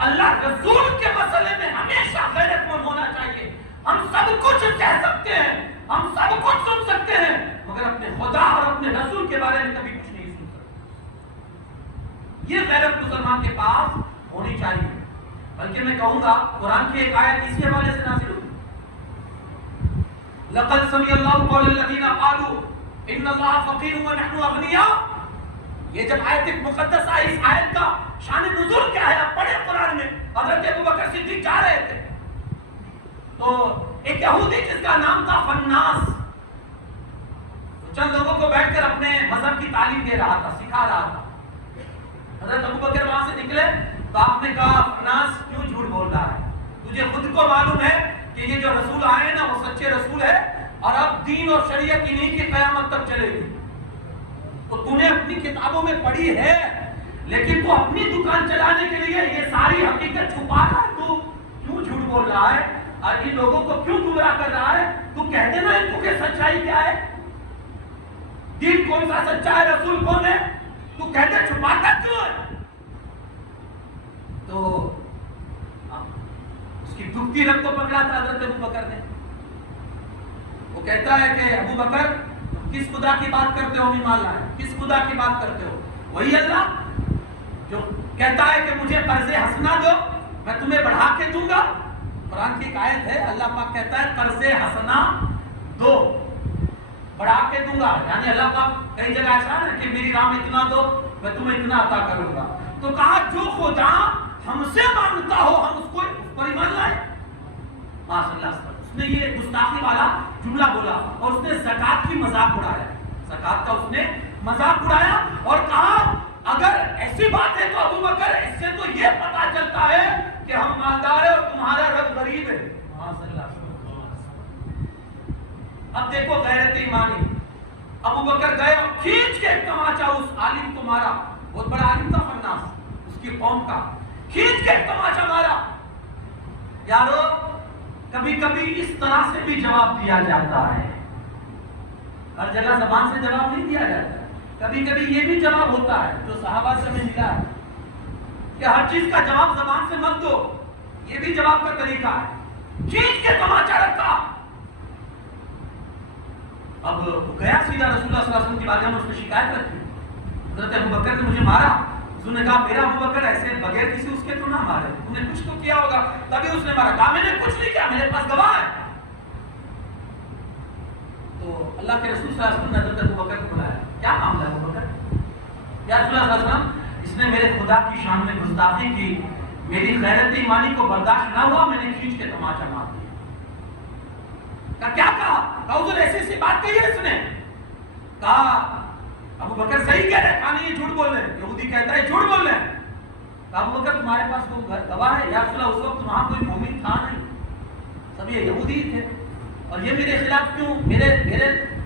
اللہ رسول کے مسئلے میں ہمیشہ غیرت مند ہونا چاہیے. ہم سب کچھ کہہ سکتے ہیں، ہم سب کچھ سن سکتے ہیں، مگر اپنے خدا اور اپنے رسول کے بارے میں کبھی کچھ نہیں سن سکتے. یہ غیرت مسلمان کے پاس ہونی چاہیے. بلکہ میں کہوں گا قرآن کی ایک آیت اسی حوالے سے نازل ہوئی، لقد سمع اللہ قول الذین قالوا ان اللہ فقیر ونحن اغنیاء. یہ جب آیت مقدس آئی، اس آیت کا شان نزول کیا ہے آپ پڑھیں قرآن میں. حضرت ابو بکر صدیق جا رہے تھے تو ایک یہودی جس کا نام تھا فناس، چند لوگوں کو بیٹھ کر اپنے مذہب کی تعلیم دے رہا تھا، سکھا رہا تھا. حضرت ابو بکر وہاں سے نکلے تو آپ نے کہا فناس کیوں جھوٹ بول رہا ہے؟ تجھے خود کو معلوم ہے کہ یہ جو رسول آئے ہیں نا وہ سچے رسول ہے اور اب دین اور شریعت انہی کی قیامت تک چلے گی. تو تو نے اپنی کتابوں میں پڑھی ہے، لیکن تو اپنی دکان چلانے کے لیے یہ ساری حقیقت چھپا رہا ہے، تو کیوں جھوٹ بول رہا ہے اور ان لوگوں کو کیوں گمراہ کر رہا ہے؟ تو کہہ دینا ان کو کہ سچائی کیا ہے، دین کون سا سچا ہے، رسول کون ہے، تو کہتے چھپاتا کیوں ہے؟ تو اس کی دکھتی رنگ کو پکڑا تھا حضرت ابو بکر نے. وہ کہتا ہے کہ ابو بکر تم کس خدا کی بات کرتے ہو؟ ایمان لائے کس خدا کی بات کرتے ہو؟ وہی اللہ جو کہتا ہے کہ مجھے قرض حسنہ دو میں تمہیں بڑھا کے دوں گا. قرآن کی ایک آیت ہے، اللہ پاک کہتا ہے قرض حسنہ دو بڑھا کے دوں گا. یعنی اللہ پاک کئی جگہ ایسا ہے کہ میری راہ میں اتنا دو میں تمہیں اتنا عطا کروں گا. تو کہا جو خدا ہم سے مانگتا ہو ہم اس کو اس پر ایمان لائے. ماشاء اللہ اس نے یہ گستاخی والا جملہ بولا اور اس نے زکات کی مذاق اڑایا، زکات کا اس نے مذاق اڑایا اور کہا اگر ایسی بات ہے تو ابو بکر اس سے تو یہ پتا چلتا ہے کہ ہم مالدار ہیں اور تمہارا رب غریب ہے. ماشاء اللہ. اب دیکھو غیرت ایمانی، ابو بکر گئے اور کھینچ کے ایک تماچا اس عالم کو مارا. بہت بڑا عالم تھا فناس اس کی قوم کا، کھینچ کے ایک تماچا مارا. یارو کبھی کبھی اس طرح سے بھی جواب دیا جاتا ہے، ہر جگہ زبان سے جواب نہیں دیا جاتا. کبھی کبھی یہ بھی جواب ہوتا ہے جو صحابہ سے ہمیں ملا ہے کہ ہر چیز کا جواب زبان سے مت دو، یہ بھی جواب کا طریقہ ہے. کھینچ کے تماچا رکھا. اب وہ گیا سیدھا رسول اللہ صلی اللہ علیہ وسلم کی بارگاہ میں اس نے شکایت رکھی، حضرت ابو بکر نے مجھے مارا. حضور نے کہا میرا ابو بکر ایسے بغیر کسی اس کے تو نہ مارے، تم نے کچھ تو کیا ہوگا تبھی اس نے مارا. کہا میں نے کچھ نہیں کیا، میرے پاس گواہ ہے. تو اللہ کے رسول صلی اللہ علیہ وسلم نے حضرت ابو بکر کو بلایا. کیا معاملہ ہے ابو بکر؟ یا رسول اللہ صلی اللہ علیہ وسلم اس نے میرے خدا کی شان میں گستاخی کی، میری غیرت ایمانی کو برداشت نہ ہوا، میں نے کھینچ کے تماچا مار دیا. کیا کہا؟ حضور ایسی ایسی بات کہی ہے اس نے. کہا ابو بکر صحیح کہہ رہے، کہا نہیں یہ جھوٹ بول رہے ہیں. یہودی کہتا ہے جھوٹ بول رہے ہیں. کہا ابو بکر تمہارے پاس کوئی گواہ ہے؟ یا رسول اللہ اس وقت وہاں کوئی مومن تھا نہیں، سب یہ یہودی تھے اور یہ میرے خلاف کیوں میرے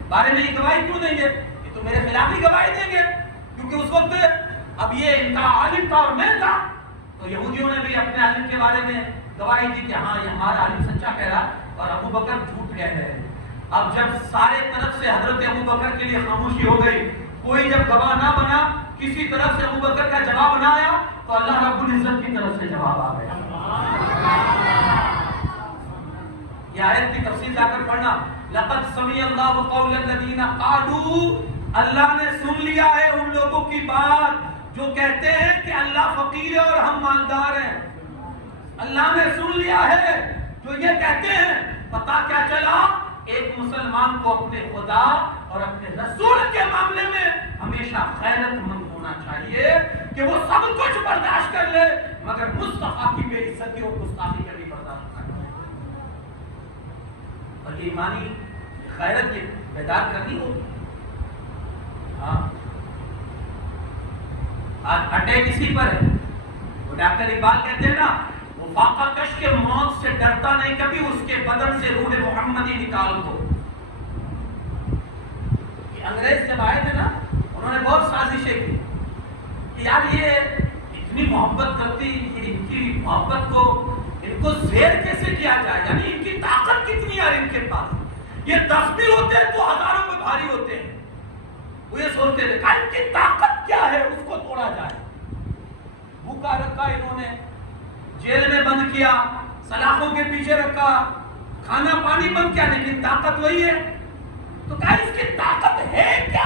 بارے میں یہ گواہی کیوں دیں گے؟ یہ تو میرے خلاف ہی گواہی دیں گے کیونکہ اس وقت اب یہ ان کا عالم تھا اور میں تھا. تو یہودیوں نے بھی اپنے عالم کے بارے میں گواہی دی کہ ہاں یہ ہمارا عالم سچا کہہ رہا اور ابو بکر جھوٹ کہہ رہے ہیں. اب جب سارے طرف سے حضرت ابو بکر کے لیے خاموشی ہو گئی، کوئی جب گواہ نہ بنا، کسی طرف سے ابو بکر کا جواب نہ آیا، تو اللہ رب العزت کی طرف سے جواب آ گیا. یہ آیت کی تفسیر جا کر پڑھنا. لقد سمع اللہ قول الذین قالوا، اللہ نے سن لیا ہے ان لوگوں کی بات جو کہتے ہیں کہ اللہ فقیر ہے اور ہم مالدار ہیں. اللہ نے سن لیا ہے جو یہ کہتے ہیں. پتا کیا چلا؟ ایک مسلمان کو اپنے خدا اور اپنے رسول کے معاملے میں ہمیشہ غیرت مند ہونا چاہیے کہ وہ سب کچھ برداشت کر لے مگر مصطفیٰ کی بے عزتی اور گستاخی کبھی برداشت نہ کرے. اور یہ ایمانی غیرت یہ بیدار کرنی ہوگی. ہاں آج اٹیک اسی پر ہے. وہ ڈاکٹر اقبال کہتے ہیں نا، وہ فاقہ کش کے موت سے ڈرتا نہیں کبھی، اس کے بدن سے روح محمدی نکال دو. انگریز جب آئے تھے نا انہوں نے بہت سازشیں کی کہ یار یہ اتنی محبت کرتی، ان کی محبت کو ان کو زیر کیسے کیا جائے، یعنی ان کی طاقت کتنی ہے ان کے پاس. یہ 10 بھی ہوتے ہیں تو ہزاروں میں بھاری ہوتے ہیں. وہ یہ سوچتے تھے کہ ان کی طاقت کیا ہے اس کو توڑا جائے. بھوکا رکھا انہوں نے، جیل میں بند کیا، سلاخوں کے پیچھے رکھا، کھانا پانی بند کیا، لیکن طاقت وہی ہے. تو کہا اس کی طاقت ہے کیا،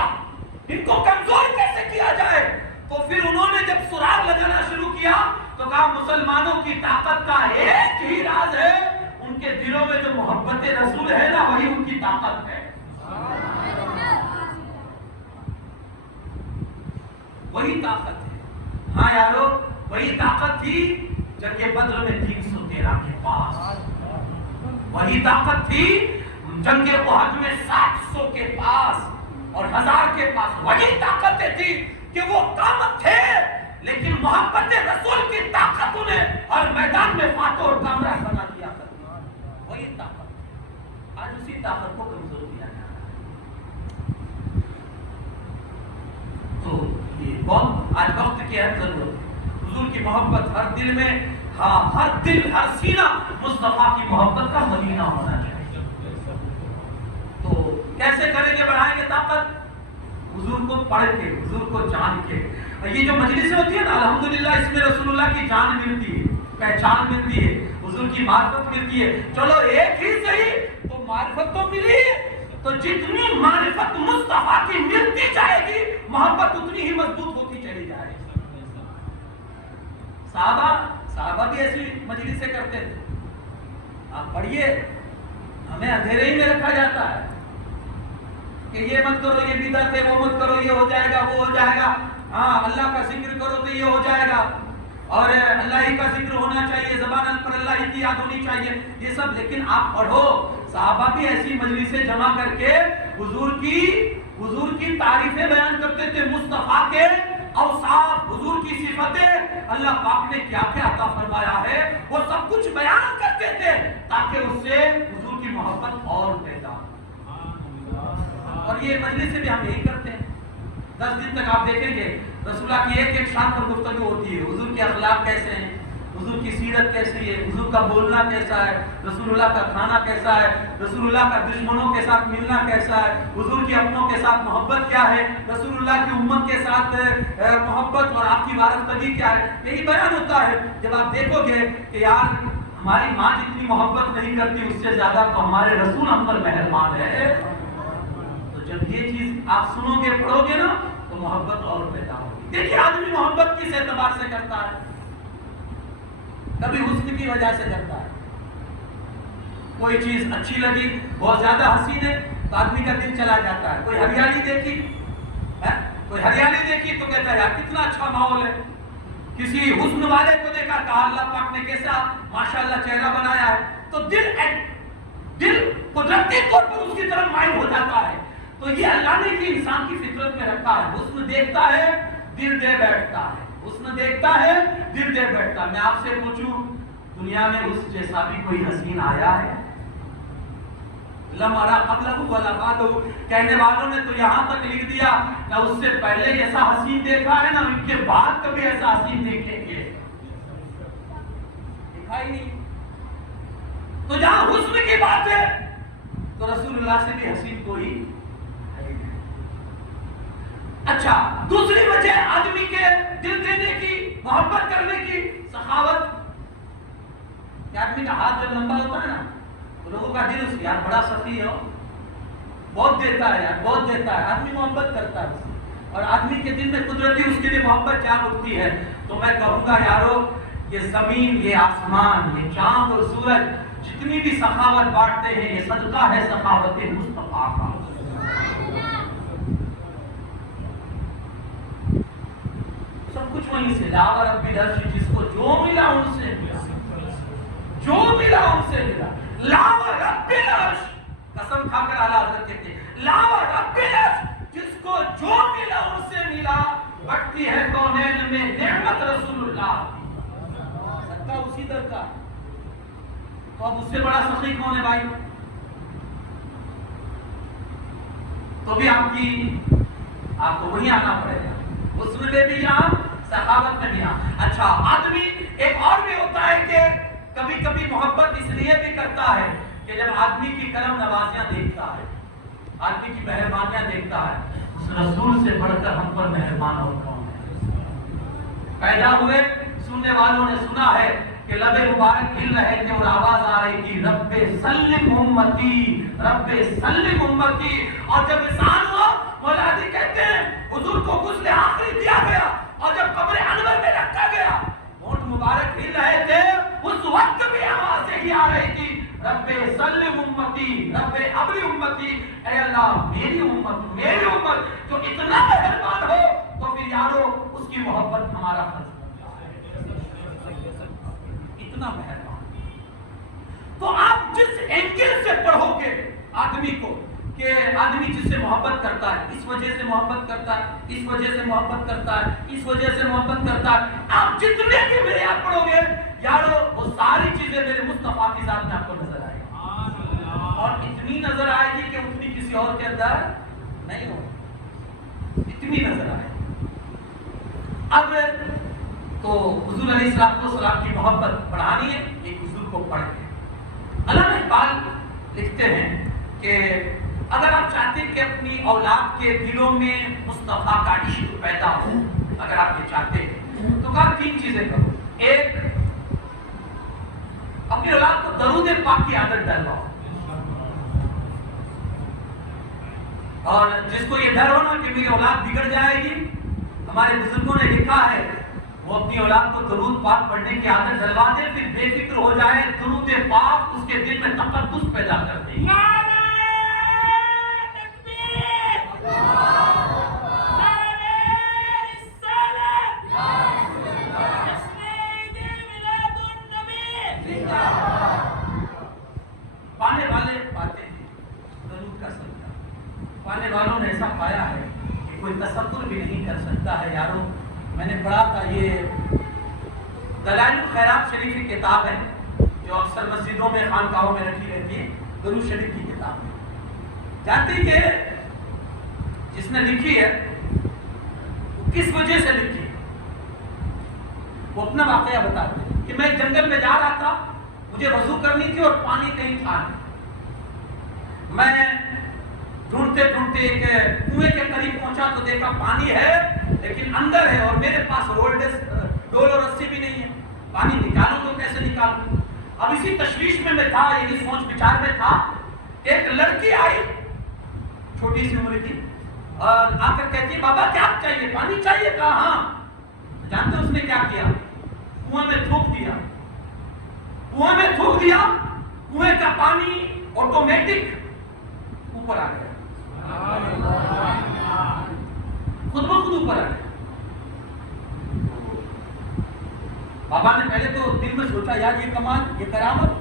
ان کو کمزور کیسے کیا جائے. تو پھر انہوں نے جب سراغ لگانا شروع کیا تو کہا مسلمانوں کی طاقت کا ایک ہی راز ہے، ان کے دلوں میں جو محبت رسول ہے نا وہی ان کی طاقت ہے. وہی طاقت ہے. ہاں یارو وہی طاقت تھی جنگ بدر میں 313 کے پاس، وہی طاقت تھی جنگ احد میں 700 کے پاس اور 1000 کے پاس. وہی طاقتیں تھی کہ وہ کامت تھے لیکن محبت رسول کی طاقت انہیں ہر میدان میں فاتح اور کامران بنا دیا کرتی. وہی طاقت. آج اسی طاقت کو کمزور کیا جا رہا ہے. تو یہ بہت آج وقت کی ہے ضرورت. حضور کی محبت ہر دل میں ہاں ہر دل ہر سینہ مصطفیٰ کی محبت کا مدینہ ہونا چاہیے. تو کیسے کریں گے، بڑھائیں گے طاقت؟ حضور کو پڑھ کے، حضور کو جان کے. یہ جو مجلس ہوتی ہے نا، الحمدللہ اس میں رسول اللہ کی جان ملتی ہے، پہچان ملتی ہے، حضور کی معرفت ملتی ہے. چلو ایک ہی صحیح تو معرفت تو ملی، تو جتنی معرفت مصطفیٰ کی ملتی جائے گی محبت اتنی ہی مضبوط ہوتی چلی جائے گی. صحابہ بھی ایسی مجلس سے کرتے تھے. آپ پڑھیے، ہمیں اندھیرے ہی میں رکھا جاتا ہے کہ یہ مت کرو، یہ بدعت ہے، وہ مت کرو، یہ ہو جائے گا، وہ ہو جائے گا. ہاں اللہ کا ذکر کرو تو یہ ہو جائے گا، اور اللہ ہی کا ذکر ہونا چاہیے، زبان پر اللہ ہی کی یاد ہونی چاہیے، یہ سب. لیکن آپ پڑھو، صحابہ بھی ایسی مجلسیں جمع کر کے حضور کی تعریفیں بیان کرتے تھے، مصطفیٰ کے اوصاف، حضور کی صفتیں، اللہ پاک نے کیا کیا عطا فرمایا ہے، وہ سب کچھ بیان کرتے تھے تاکہ اس سے حضور کی محبت اور پیدا ہو. اور یہ مجلس سے بھی ہم یہی کرتے ہیں. 10 دن تک آپ دیکھیں گے رسول اللہ کی ایک ایک شان پر گفتگو ہوتی ہے. حضور کے اخلاق کیسے ہیں، حضور کی سیرت کیسی ہے، حضور کا بولنا کیسا ہے، رسول اللہ کا کھانا کیسا ہے، رسول اللہ کا دشمنوں کے ساتھ ملنا کیسا ہے، حضور کی اپنوں کے ساتھ محبت کیا ہے، رسول اللہ کی امت کے ساتھ محبت اور آپ کی وارثگی کیا ہے. یہی بیان ہوتا ہے. جب آپ دیکھو گے کہ یار ہماری ماں جتنی محبت نہیں کرتی اس سے زیادہ تو ہمارے رسول ہم پر مہربان ہے. تو جب یہ چیز آپ سنو گے، پڑھو گے نا، تو محبت اور پیدا ہوگی. دیکھیے آدمی محبت کس اعتبار سے کرتا ہے، کبھی حسن کی وجہ سے کرتا ہے. کوئی چیز اچھی لگی، بہت زیادہ حسین ہے تو آدمی کا دل چلا جاتا ہے. کوئی ہریالی دیکھی تو کہتا ہے یار کتنا اچھا ماحول ہے. کسی حسن والے کو دیکھا، کہا اللہ پاک نے کیسا ماشاءاللہ چہرہ بنایا ہے، تو دل قدرتی طور پر اس کی طرف مائل ہو جاتا ہے. تو یہ اللہ نے بھی انسان کی فطرت میں رکھا ہے. حسن دیکھتا ہے دل دے بیٹھتا ہے، حسن دیکھتا ہے دل دے بیٹھتا ہے. میں آپ سے پوچھوں، دنیا میں اس جیسا بھی کوئی حسین آیا ہے؟ لمارا قبلہ ولا بعدہ. کہنے والوں نے تو یہاں تک لکھ دیا نہ اس سے پہلے جیسا حسین دیکھا ہے نہ ان کے بعد کبھی ایسا حسین دیکھیں گے. دکھائی نہیں. تو جہاں حسن کی بات ہے تو رسول اللہ سے بھی حسین کوئی. اچھا، دوسری وجہ آدمی کے دل دینے کی، محبت کرنے کی، سخاوت. کہ آدمی کا ہاتھ جب لمبا ہوتا ہے نا تو لوگوں کا دل اس یار بڑا سخی ہو، بہت دیتا ہے یار، بہت دیتا ہے، آدمی محبت کرتا ہے اس سے. اور آدمی کے دل میں قدرتی اس کے لیے محبت جاگ اٹھتی ہے. تو میں کہوں گا یارو، یہ زمین، یہ آسمان، یہ چاند اور سورج جتنی بھی سخاوت بانٹتے ہیں یہ صدقہ ہے سخاوت مصطفیٰ کا. سب کچھ وہیں سے. لا رب العرش، جس کو جو ملا ان سے ملا، جو ملا ان سے ملا. لا رب العرش، قسم کھا کر اعلیٰ حضرت کہتے ہیں لا رب العرش، جس کو جو ملا ان سے ملا. بٹتی ہے کونین میں نعمت رسول اللہ، صدقہ اسی در کا. تو اب اس سے بڑا سخی کون ہے بھائی؟ تو بھی آپ کو وہیں آنا پڑے گا. اس میں بھی یہاں، سخاوت میں بھی یہاں. اچھا، آدمی ایک اور بھی ہوتا ہے کہ کبھی کبھی محبت اس لیے بھی کرتا ہے کہ جب آدمی کی کرم نوازیاں دیکھتا ہے، آدمی کی مہربانیاں دیکھتا ہے. اس رسول سے بڑھ کر ہم پر مہربان اور کون ہے؟ پیدا ہوئے سننے والوں نے سنا ہے کہ لب مبارک ہل رہے تھے اور آواز آ رہی تھی رب سلم امتی، رب سلم امتی. اور جب انسان ہوا، مولا علی کہتے ہیں حضور کو غسل آخری دیا گیا اور جب قبر انور میں رکھا گیا، ہونٹ مبارک ہل رہے تھے، اس وقت بھی آواز یہی آ رہی تھی رب سلم امتی، رب ابلی امتی. اے اللہ میری امت جو اتنا مہربان ہو تو پھر یارو اس کی محبت ہمارا فرض بنتا ہے. اتنا مہربان. تو آپ جس اینگل سے پڑھو گے آدمی کو کہ آدمی جس سے محبت کرتا ہے، اس وجہ سے محبت کرتا ہے، اس وجہ سے محبت کرتا ہے، اس وجہ سے محبت کرتا ہے، آپ جتنے بھی میرے آپ پڑھو گے یارو وہ ساری چیزیں میرے مصطفیٰ کی ذات میں آپ کو نظر آئے گی. اور اتنی نظر آئے گی کہ اتنی کسی اور کے اندر نہیں ہو، اتنی نظر آئے گی. اب تو حضور علیہ السلام کی محبت بڑھانی ہے، ایک حضور کو پڑھ کے۔ علامہ اقبال لکھتے ہیں کہ اگر آپ چاہتے ہیں کہ اپنی اولاد کے دلوں میں مصطفیٰ کا عشق پیدا ہو، اگر آپ یہ چاہتے ہیں تو کہا 3 چیزیں کرو۔ ایک، اپنی اولاد کو درود پاک کی عادت ڈلواؤ، اور جس کو یہ ڈر ہونا کہ میری اولاد بگڑ جائے گی، ہمارے بزرگوں نے لکھا ہے وہ اپنی اولاد کو درود پاک پڑھنے کی عادت ڈلوا دے، پھر بے فکر ہو جائے، درود پاک اس کے دل میں تقدس پیدا کر دے گی۔ پانے والے پاتے ہیں درود کا صدقہ، پانے والوں نے ایسا پایا ہے کہ کوئی تصور بھی نہیں کر سکتا ہے۔ یارو میں نے پڑھا تھا، یہ دلائل الخیرات شریف کی کتاب ہے جو اکثر مسجدوں میں خانقاہوں میں رکھی رہتی ہے، درود شریف کی کتاب ہے۔ جانتے کہ جس نے لکھی ہے وہ کس وجہ سے لکھی؟ وہ اپنا واقعہ بتاتے ہیں کہ میں جنگل میں جا رہا تھا، مجھے وضو کرنی تھی اور پانی کہیں تھا نہیں۔ میں ڈھونڈتے ڈھونڈتے ایک کنویں کے قریب پہنچا تو دیکھا پانی ہے لیکن اندر ہے، اور میرے پاس ڈول اور رسی بھی نہیں ہے، پانی نکالوں تو کیسے نکالوں؟ اب اسی تشویش میں میں تھا، یہی سوچ بچار میں تھا، ایک لڑکی آئی چھوٹی سی عمر کی اور آ کر کہتی ہے بابا کیا چاہیے؟ پانی چاہیے؟ کہا ہاں۔ جانتے اس نے کیا کیا؟ کنویں میں تھوک دیا، کنویں میں تھوک دیا، کنویں کا پانی آٹومیٹک اوپر آ گیا، خود بخود اوپر آ گیا۔ بابا نے پہلے تو دل میں سوچا یار یہ کمال، یہ کرامت،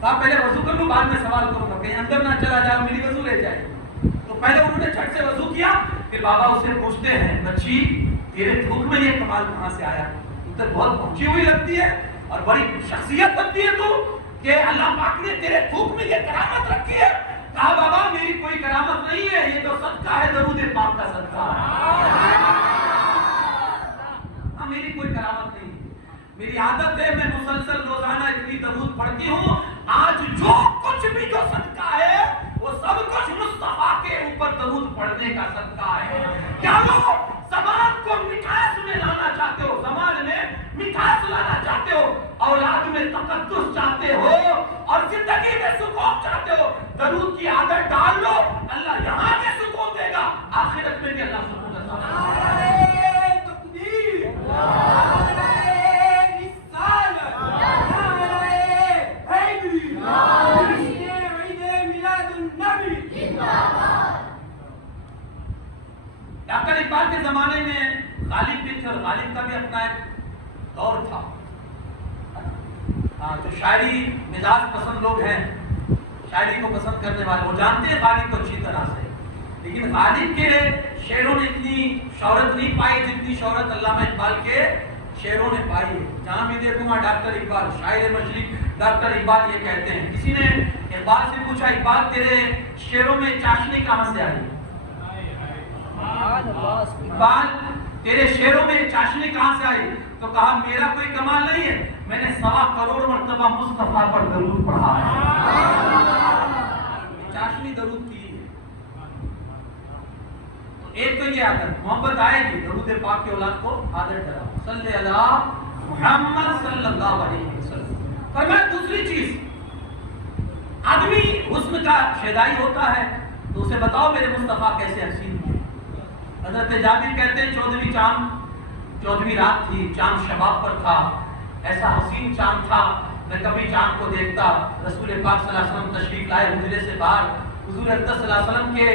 کہا پہلے وضو کر لوں بعد میں سوال کروں گا، کہیں اندر نہ چلا جائے میری وضو رہ جائے۔ تو پہلے انہوں نے جھٹ سے وضو کیا، پھر بابا اسے پوچھتے ہیں بچی تیرے تھوک میں یہ کمال کہاں سے آیا؟ تو بہت پہنچی ہوئی لگتی ہے اور بڑی شخصیت بنتی ہے تو کہ اللہ پاک نے تیرے تھوک میں یہ کرامت رکھی ہے۔ کہا بابا میری کوئی کرامت نہیں ہے، یہ تو صدقہ ہے درود پاک کا صدقہ ہے، میری کوئی کرامت نہیں ہے، میری عادت ہے میں مسلسل روزانہ اتنی درود پڑھتی ہوں، آج جو کچھ بھی جو صدقہ ہے وہ سب کچھ مصطفیٰ کے اوپر درود پڑھنے کا صدقہ ہے۔ کیا لوگ زبان کو مٹھاس میں لانا چاہتے ہو، زبان میں مٹھاس لانا چاہتے ہو، اولاد میں تقدس چاہتے ہو اور زندگی میں سکون چاہتے ہو، درود کی عادت ڈال لو، اللہ یہاں بھی سکون دے گا، آخرت میں بھی اللہ سکون دے گا۔ ڈاکٹر اقبال کے زمانے میں غالب بھی تھے اور غالب کا بھی اپنا ایک دور تھا، جو شاعری مزاج پسند لوگ ہیں، شاعری کو پسند کرنے والے، وہ جانتے ہیں غالب کو اچھی طرح سے، لیکن غالب کے شعروں نے اتنی شہرت نہیں پائی جتنی شہرت علامہ اقبال کے شعروں نے پائی ہے۔ جہاں بھی دیکھوں گا ڈاکٹر اقبال، شاعر مشرق ڈاکٹر اقبال یہ کہتے ہیں۔ کسی نے اقبال سے پوچھا اقبال تیرے شعروں میں چاشنی کہاں سے آئی؟ اقبال تیرے شعروں میں چاشنی کہاں سے آئی؟ تو کہا میرا کوئی کمال نہیں ہے، میں نے 1.25 کروڑ مرتبہ مصطفیٰ پر درود پڑھا ہے، چاشنی درود کی ہے۔ تو ایک تو یہ عادت، محبت آئے گی، درود پاک کے اولاد کو عادت ڈالا، صلی اللہ محمد صلی اللہ علیہ وسلم۔ فرمایا دوسری چیز، آدمی حسن کا شیدائی ہوتا ہے تو اسے بتاؤ میرے مصطفیٰ کیسے حسین تھے۔ حضرت جابر کہتے ہیں 14ویں رات تھی، چاند شباب پر تھا، ایسا حسین چاند تھا میں کبھی چاند کو دیکھتا۔ رسول پاک صلی اللہ علیہ وسلم تشریف لائے حجرے سے باہر، حضور اقدس صلی اللہ علیہ وسلم کے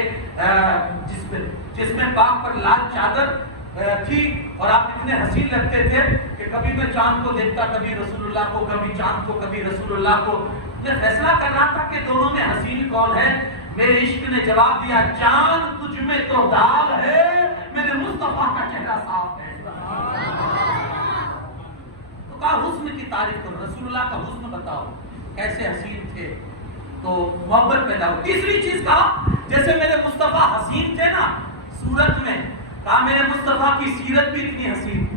جسم پاک پر لال چادر تھی اور آپ اتنے حسین لگتے تھے کہ کبھی میں چاند کو دیکھتا، کبھی رسول اللہ کو، کبھی چاند کو، کبھی رسول اللہ کو۔ میں فیصلہ کر رہا تھا کہ دونوں میں حسین کون ہے؟ میرے عشق نے جواب دیا چاند تجھ میں تو داغ ہے، میرے مصطفیٰ کا چہرہ صاف ہے۔ تو کہا حسن کی تعریف کرو، رسول اللہ کا حسن بتاؤ کیسے حسین تھے، تو محبت پیدا ہو۔ تیسری چیز کہا جیسے میرے مصطفیٰ حسین تھے نا صورت میں، کہا میرے مصطفیٰ کی سیرت بھی اتنی حسین تھی۔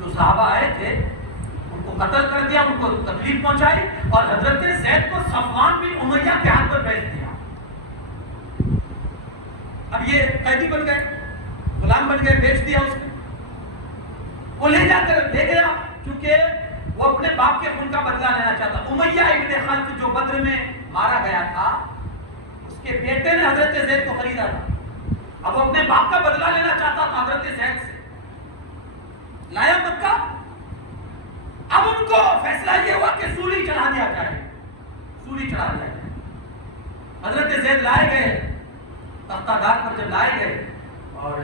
جو صحابہ آئے تھے ان کو قتل کر دیا، ان کو تکلیف پہنچائی اور حضرت زید کو صفوان بن امیہ کے ہاتھ پر بیچ دیا. اب یہ قیدی بن گئے، غلام بن گئے، بیچ دیا اس نے. وہ لے گیا کیونکہ وہ اپنے باپ کے خون کا بدلہ لینا چاہتا. امیہ ابن خلف جو بدر میں مارا گیا تھا، اس کے بیٹے نے حضرت زید کو خریدا تھا. اب وہ اپنے باپ کا بدلہ لینا چاہتا تھا حضرت زید سے. لایا مکہ. اب ان کو فیصلہ یہ ہوا کہ سولی چڑھا دیا جائے، سولی چڑھا دیا جائے. حضرت زید لائے گئے تختہ دار پر. جب لائے گئے اور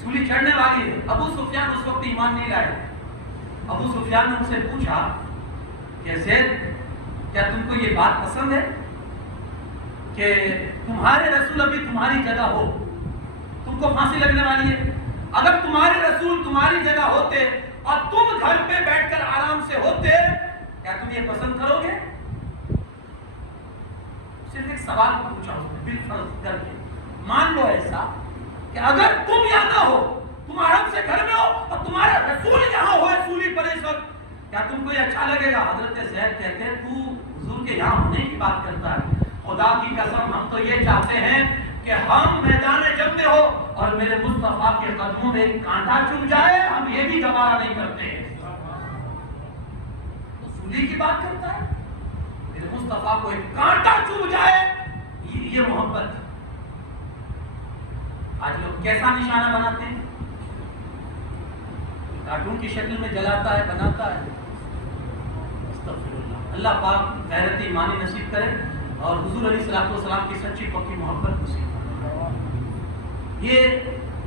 سولی چڑھنے والی ہے، ابو سفیان اس وقت ایمان نہیں لائے. ابو سفیان نے ان سے پوچھا کہ زید کیا تم کو یہ بات پسند ہے کہ تمہارے رسول ابھی تمہاری جگہ ہو، تم کو پھانسی لگنے والی ہے؟ اگر تمہارے رسول تمہاری جگہ ہوتے اور تم گھر پہ بیٹھ کر آرام سے ہوتے، کیا تم یہ پسند کرو گے؟ صرف ایک سوال کو پوچھا اس نے بالفرض کر کے. مان لو ایسا کہ اگر تم یہاں نہ ہو، تم آرام سے گھر میں ہو اور تمہارا رسول یہاں ہو سولی پر اس وقت، کیا تم کو یہ اچھا لگے گا؟ حضرت زید کہتے ہیں تو حضور کے یہاں ہونے کی بات کرتا ہے. خدا کی قسم ہم تو یہ چاہتے ہیں کہ ہم میدان جنگ میں ہو اور میرے مصطفیٰ کے قدموں میں ایک کانٹا چوم جائے، ہم یہ بھی گوارا نہیں کرتے. تو سولی کی بات کرتا ہے، میرے مصطفیٰ کو ایک کانٹا چوم جائے، یہ محبت. آج لوگ کیسا نشانہ بناتے ہیں؟ کارٹون کی شکل میں جلاتا ہے، بناتا ہے. استغفر اللہ. اللہ پاک غیرت ایمانی نصیب کرے اور حضور علیہ الصلوۃ والسلام کی سچی پکی محبت نصیب کرے. یہ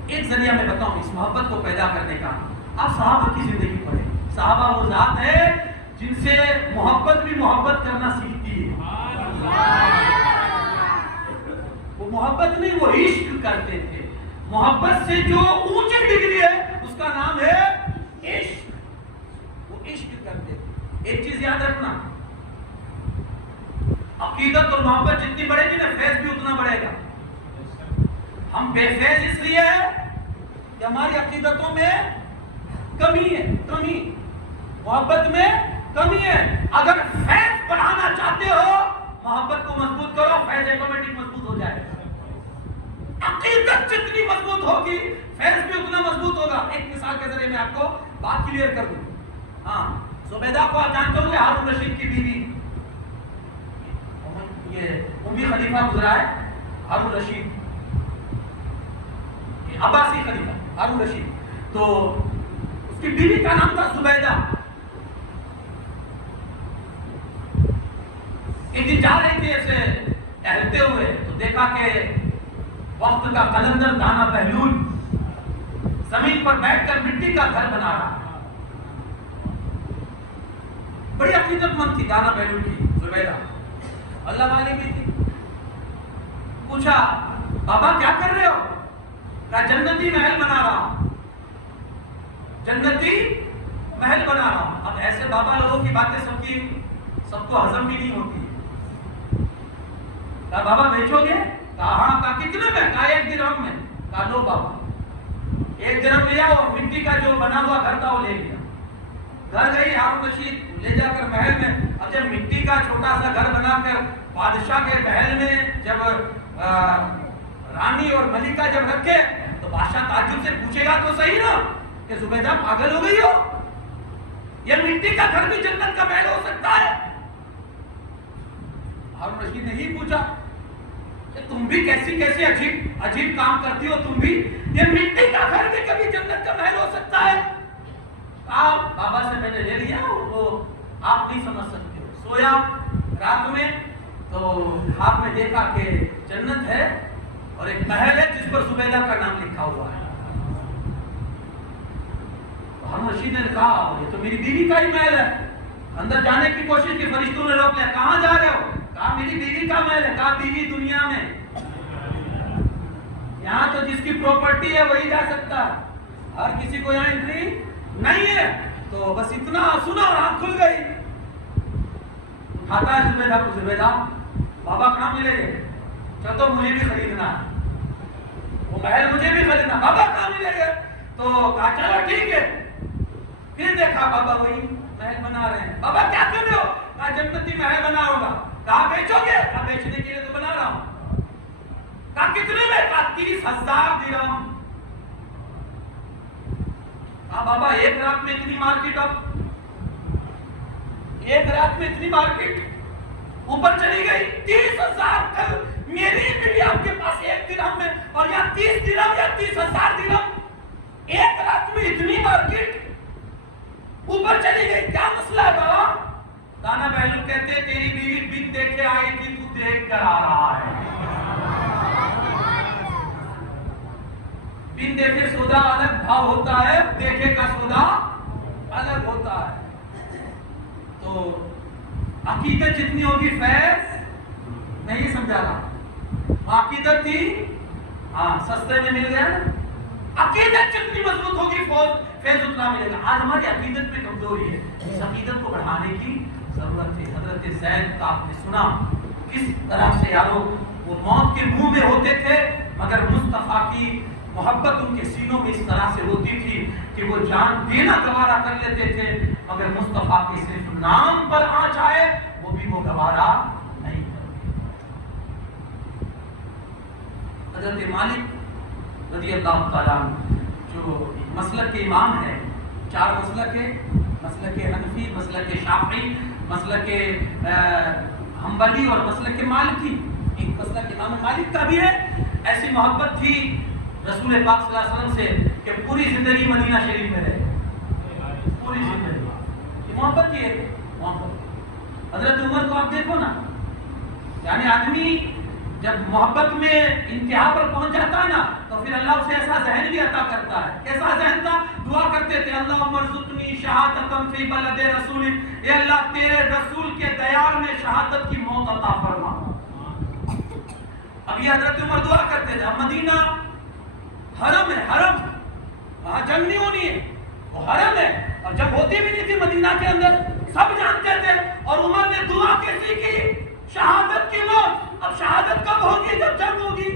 ایک ذریعہ میں بتاؤں اس محبت کو پیدا کرنے کا. آپ صحابہ کی زندگی پڑھیں. صحابہ وہ ذات ہے جن سے محبت بھی محبت کرنا سیکھتی ہے. وہ محبت نہیں، وہ عشق کرتے تھے. محبت سے جو اونچی ڈگری ہے اس کا نام ہے عشق. وہ عشق کرتے تھے. ایک چیز یاد رکھنا، عقیدت اور محبت جتنی بڑھے گی نا، فیض بھی اتنا بڑھے گا. ہم بے فیض اس لیے ہے کہ ہماری عقیدتوں میں کمی ہے، کمی. محبت میں کمی ہے. اگر فیض بڑھانا چاہتے ہو، محبت کو مضبوط کرو، فیض آٹومیٹک مضبوط ہو جائے گا. عقیدت جتنی مضبوط ہوگی، فیض بھی اتنا مضبوط ہوگا. ایک مثال کے ذریعے میں آپ کو بات کلیئر کر دوں. ہاں، زبیدہ کو آپ جانتے ہوں گے، ہارون رشید کی بیوی. یہ امی خلیفہ گزرا ہے ہارون رشید، عباسی خلیفہ ہارون رشید. تو اس کی بیوی کا نام تھا زبیدہ. ایک دن جا رہی تھی ایسے ٹہلتے ہوئے تو دیکھا کہ وقت کا قلندر دانا بہلول زمین پر بیٹھ کر مٹی کا گھر بنا رہا. بڑی عقیدت مند تھی دانا بہلول کی زبیدہ، اللہ والی بھی تھی. پوچھا بابا کیا کر رہے ہو؟ کہا جنتی محل بنا رہا ہوں، جنتی محل بنا رہا ہوں. اب ایسے بابا لوگوں کی باتیں سب کو ہضم بھی نہیں ہوتی. کہا بابا بیچو گے؟ کہا ہاں. کہا کتنے میں؟ کہا 1 درہم میں. کہا لو بابا. 1 درہم لیا اور مٹی کا جو بنا ہوا گھر تھا وہ لے لیا. گھر گئی ہارون رشید لے جا کر محل میں. اب جب مٹی کا چھوٹا سا گھر بنا کر بادشاہ کے محل میں جب رانی اور ملکہ جب رکھے تو بادشاہ تعجب سے پوچھے گا تو صحیح نا کہ زبیدہ پاگل ہو گئی ہو؟ یہ مٹی کا گھر بھی جنت کا محل ہو سکتا ہے؟ ہارون رشید نے یہی پوچھا کہ تم بھی کیسی عجیب کام کرتی ہو تم بھی. یہ مٹی کا گھر بھی کبھی جنت کا محل ہو سکتا ہے؟ آپ بابا سے میں نے لے لیا، وہ آپ نہیں سمجھ سکتے ہو. سویا رات میں تو خواب میں دیکھا کہ جنت ہے اور ایک محل ہے جس پر زبیدہ کا نام لکھا ہوا ہے. ہارون رشید نے کہا یہ تو میری بیوی کا ہی محل ہے. اندر جانے کی کوشش کی، فرشتوں نے روک لیا. کہاں جا رہے ہو؟ کہا میری بیوی کا محل ہے. کہا بیوی دنیا میں، یہاں تو جس کی پراپرٹی ہے وہی جا سکتا ہے، ہر کسی کو یہاں انٹری نہیں ہے. تو بس اتنا سنا اور آنکھ کھل گئی. اٹھاتا ہے زبیدہ کو. زبیدہ بابا کہاں ملے گے؟ چل تو مجھے بھی خریدنا ہے، وہ محل مجھے بھی خریدنا. بابا کہاں ملے گے؟ تو کہا چلو ٹھیک ہے. پھر دیکھا بابا وہی محل بنا رہے ہیں. بابا کیا کر رہے ہو؟ کہا جنتی محل بناؤں گا. کہا بیچو گے؟ کہا بیچنے کے لیے تو بنا رہا ہوں. کہا کتنے میں؟ کہا 30,000 درہم. کہا بابا ایک رات میں اتنی مارکیٹ؟ اب ایک رات میں اتنی مارکیٹ اوپر چلی گئی. 30,000. کل میری بیٹی آپ کے پاس 1 درہم میں اور یا 30 درہم یا 30,000 درہم. ایک رات میں اتنی مارکیٹ اوپر چلی گئی. کیا مسئلہ ہے بابا؟ دانا بہلو کہتے ہیں تیری بیوی بن دیکھے آئی تھی تو دیکھ کر آ رہا ہے. بن دیکھے سودا الگ بھاؤ ہوتا ہے, دیکھے کا سودا الگ ہوتا ہے. تو عقیدت جتنی ہوگی فیض, میں یہ سمجھا رہا, عقیدت تھی ہاں سستے میں مل گیا نا. عقیدت جتنی مضبوط ہوگی فیض اتنا ملے گا. آج ہماری عقیدت میں کمزوری ہے, اس عقیدت کو بڑھانے کی ضرورت ہے. حضرت زید کا آپ نے سنا کس طرح سے یارو وہ موت کے منہ میں ہوتے تھے, مگر مصطفیٰ کی محبت ان کے سینوں میں اس طرح سے ہوتی تھی کہ وہ جان دینا گوارا کر لیتے تھے, مگر مصطفیٰ کے صرف نام پر آنچ آئے وہ بھی وہ گوارا نہیں کرتے. حضرت مالک رضی اللہ تعالیٰ جو مسلک کے امام ہے, 4 مسلک ہے, مسلک حنفی, مسلک شافعی, مسلک حنبلی اور مسلک مالکی. ایک مسلک امام مالک کا بھی ہے. ایسی محبت تھی رسول پاک صلی اللہ علیہ وسلم سے کہ پوری زندگی مدینہ شریف میں رہے, پوری زندگی. یہ محبت کی ہے محبت. حضرت عمر کو آپ دیکھو نا, یعنی آدمی جب محبت میں انتہا پر پہنچ جاتا ہے نا تو پھر اللہ اسے ایسا ذہن بھی عطا کرتا ہے. کیسا ذہن تھا؟ دعا کرتے تھے اللہم ارزقنی شہادۃ فی بلد رسولک, اے اللہ تیرے رسول کے دیار میں شہادت کی موت عطا فرما. اب یہ حضرت عمر دعا کرتے تھے. اب مدینہ حرم ہے, حرم, وہاں جنگ نہیں ہونی ہے, وہ حرم ہے, اور جب ہوتی بھی نہیں تھی مدینہ کے اندر سب جانتے تھے. اور عمر نے دعا کیسی کی؟ شہادت کی موت. اب شہادت کب ہوگی؟ جب جنگ ہوگی.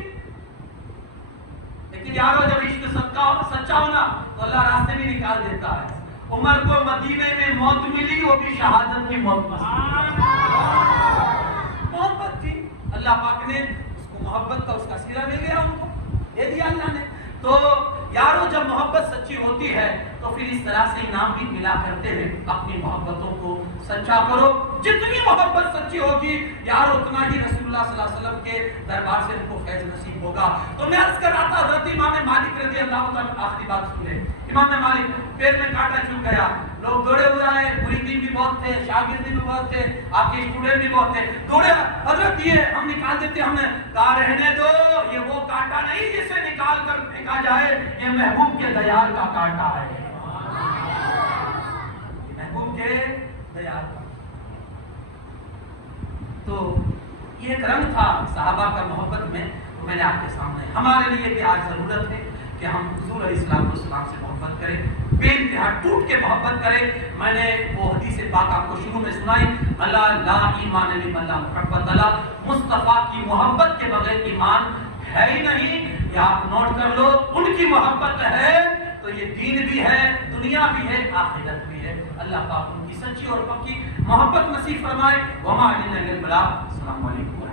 لیکن یارو جب عشق سچا ہونا تو اللہ راستے بھی نکال دیتا ہے. عمر کو مدینے میں موت ملی, وہ بھی شہادت کی موت. محبت تھی, اللہ پاک نے اس کو محبت کا اس کا سیرا دے گیا, ان کو دے دیا اللہ نے. تو یارو جب محبت سچی ہوتی ہے تو پھر اس طرح سے انعام بھی ملا کرتے ہیں. اپنی محبتوں کو سچا کرو. جتنی محبت سچی ہوگی یارو اتنا ہی رسول اللہ صلی اللہ علیہ وسلم کے دربار سے ان کو فیض نصیب ہوگا. تو میں عرض کر رہا تھا حضرت امام مالک رضی اللہ تعالیٰ, آخری بات سنیں. امام مالک پیر میں کانٹا چبھ گیا, لوگ دوڑے ہوئے آئے, مریدین بھی بہت تھے, شاگرد بھی بہت تھے, آپ کے اسٹوڈنٹ بھی بہت تھے. دوڑے, حضرت یہ ہم نکال دیتے, ہم نے کہا رہنے دو, یہ وہ کانٹا نہیں جسے نکال کر پھینکا جائے, یہ محبوب کے دیار کا کانٹا ہے, محبوب کے دیار کا. تو یہ ایک رنگ تھا صحابہ کا محبت میں. تو میں نے آپ کے سامنے, ہمارے لیے بھی آج ضرورت ہے کہ ہم حضور علیہ السلام سے محبت کریں, بے انتہا ٹوٹ کے محبت کریں. میں نے وہ حدیث پاک آپ کو شروع میں سنائی, اللہ لا ایمان لمن لا محبت اللہ, مصطفیٰ کی محبت کے بغیر ایمان ہے ہی نہیں. یہ آپ نوٹ کر لو, ان کی محبت ہے تو یہ دین بھی ہے, دنیا بھی ہے, آخرت بھی ہے. اللہ پاک ان کی سچی اور پکی محبت نصیب فرمائے. وما علینا الا البلاغ. السلام علیکم.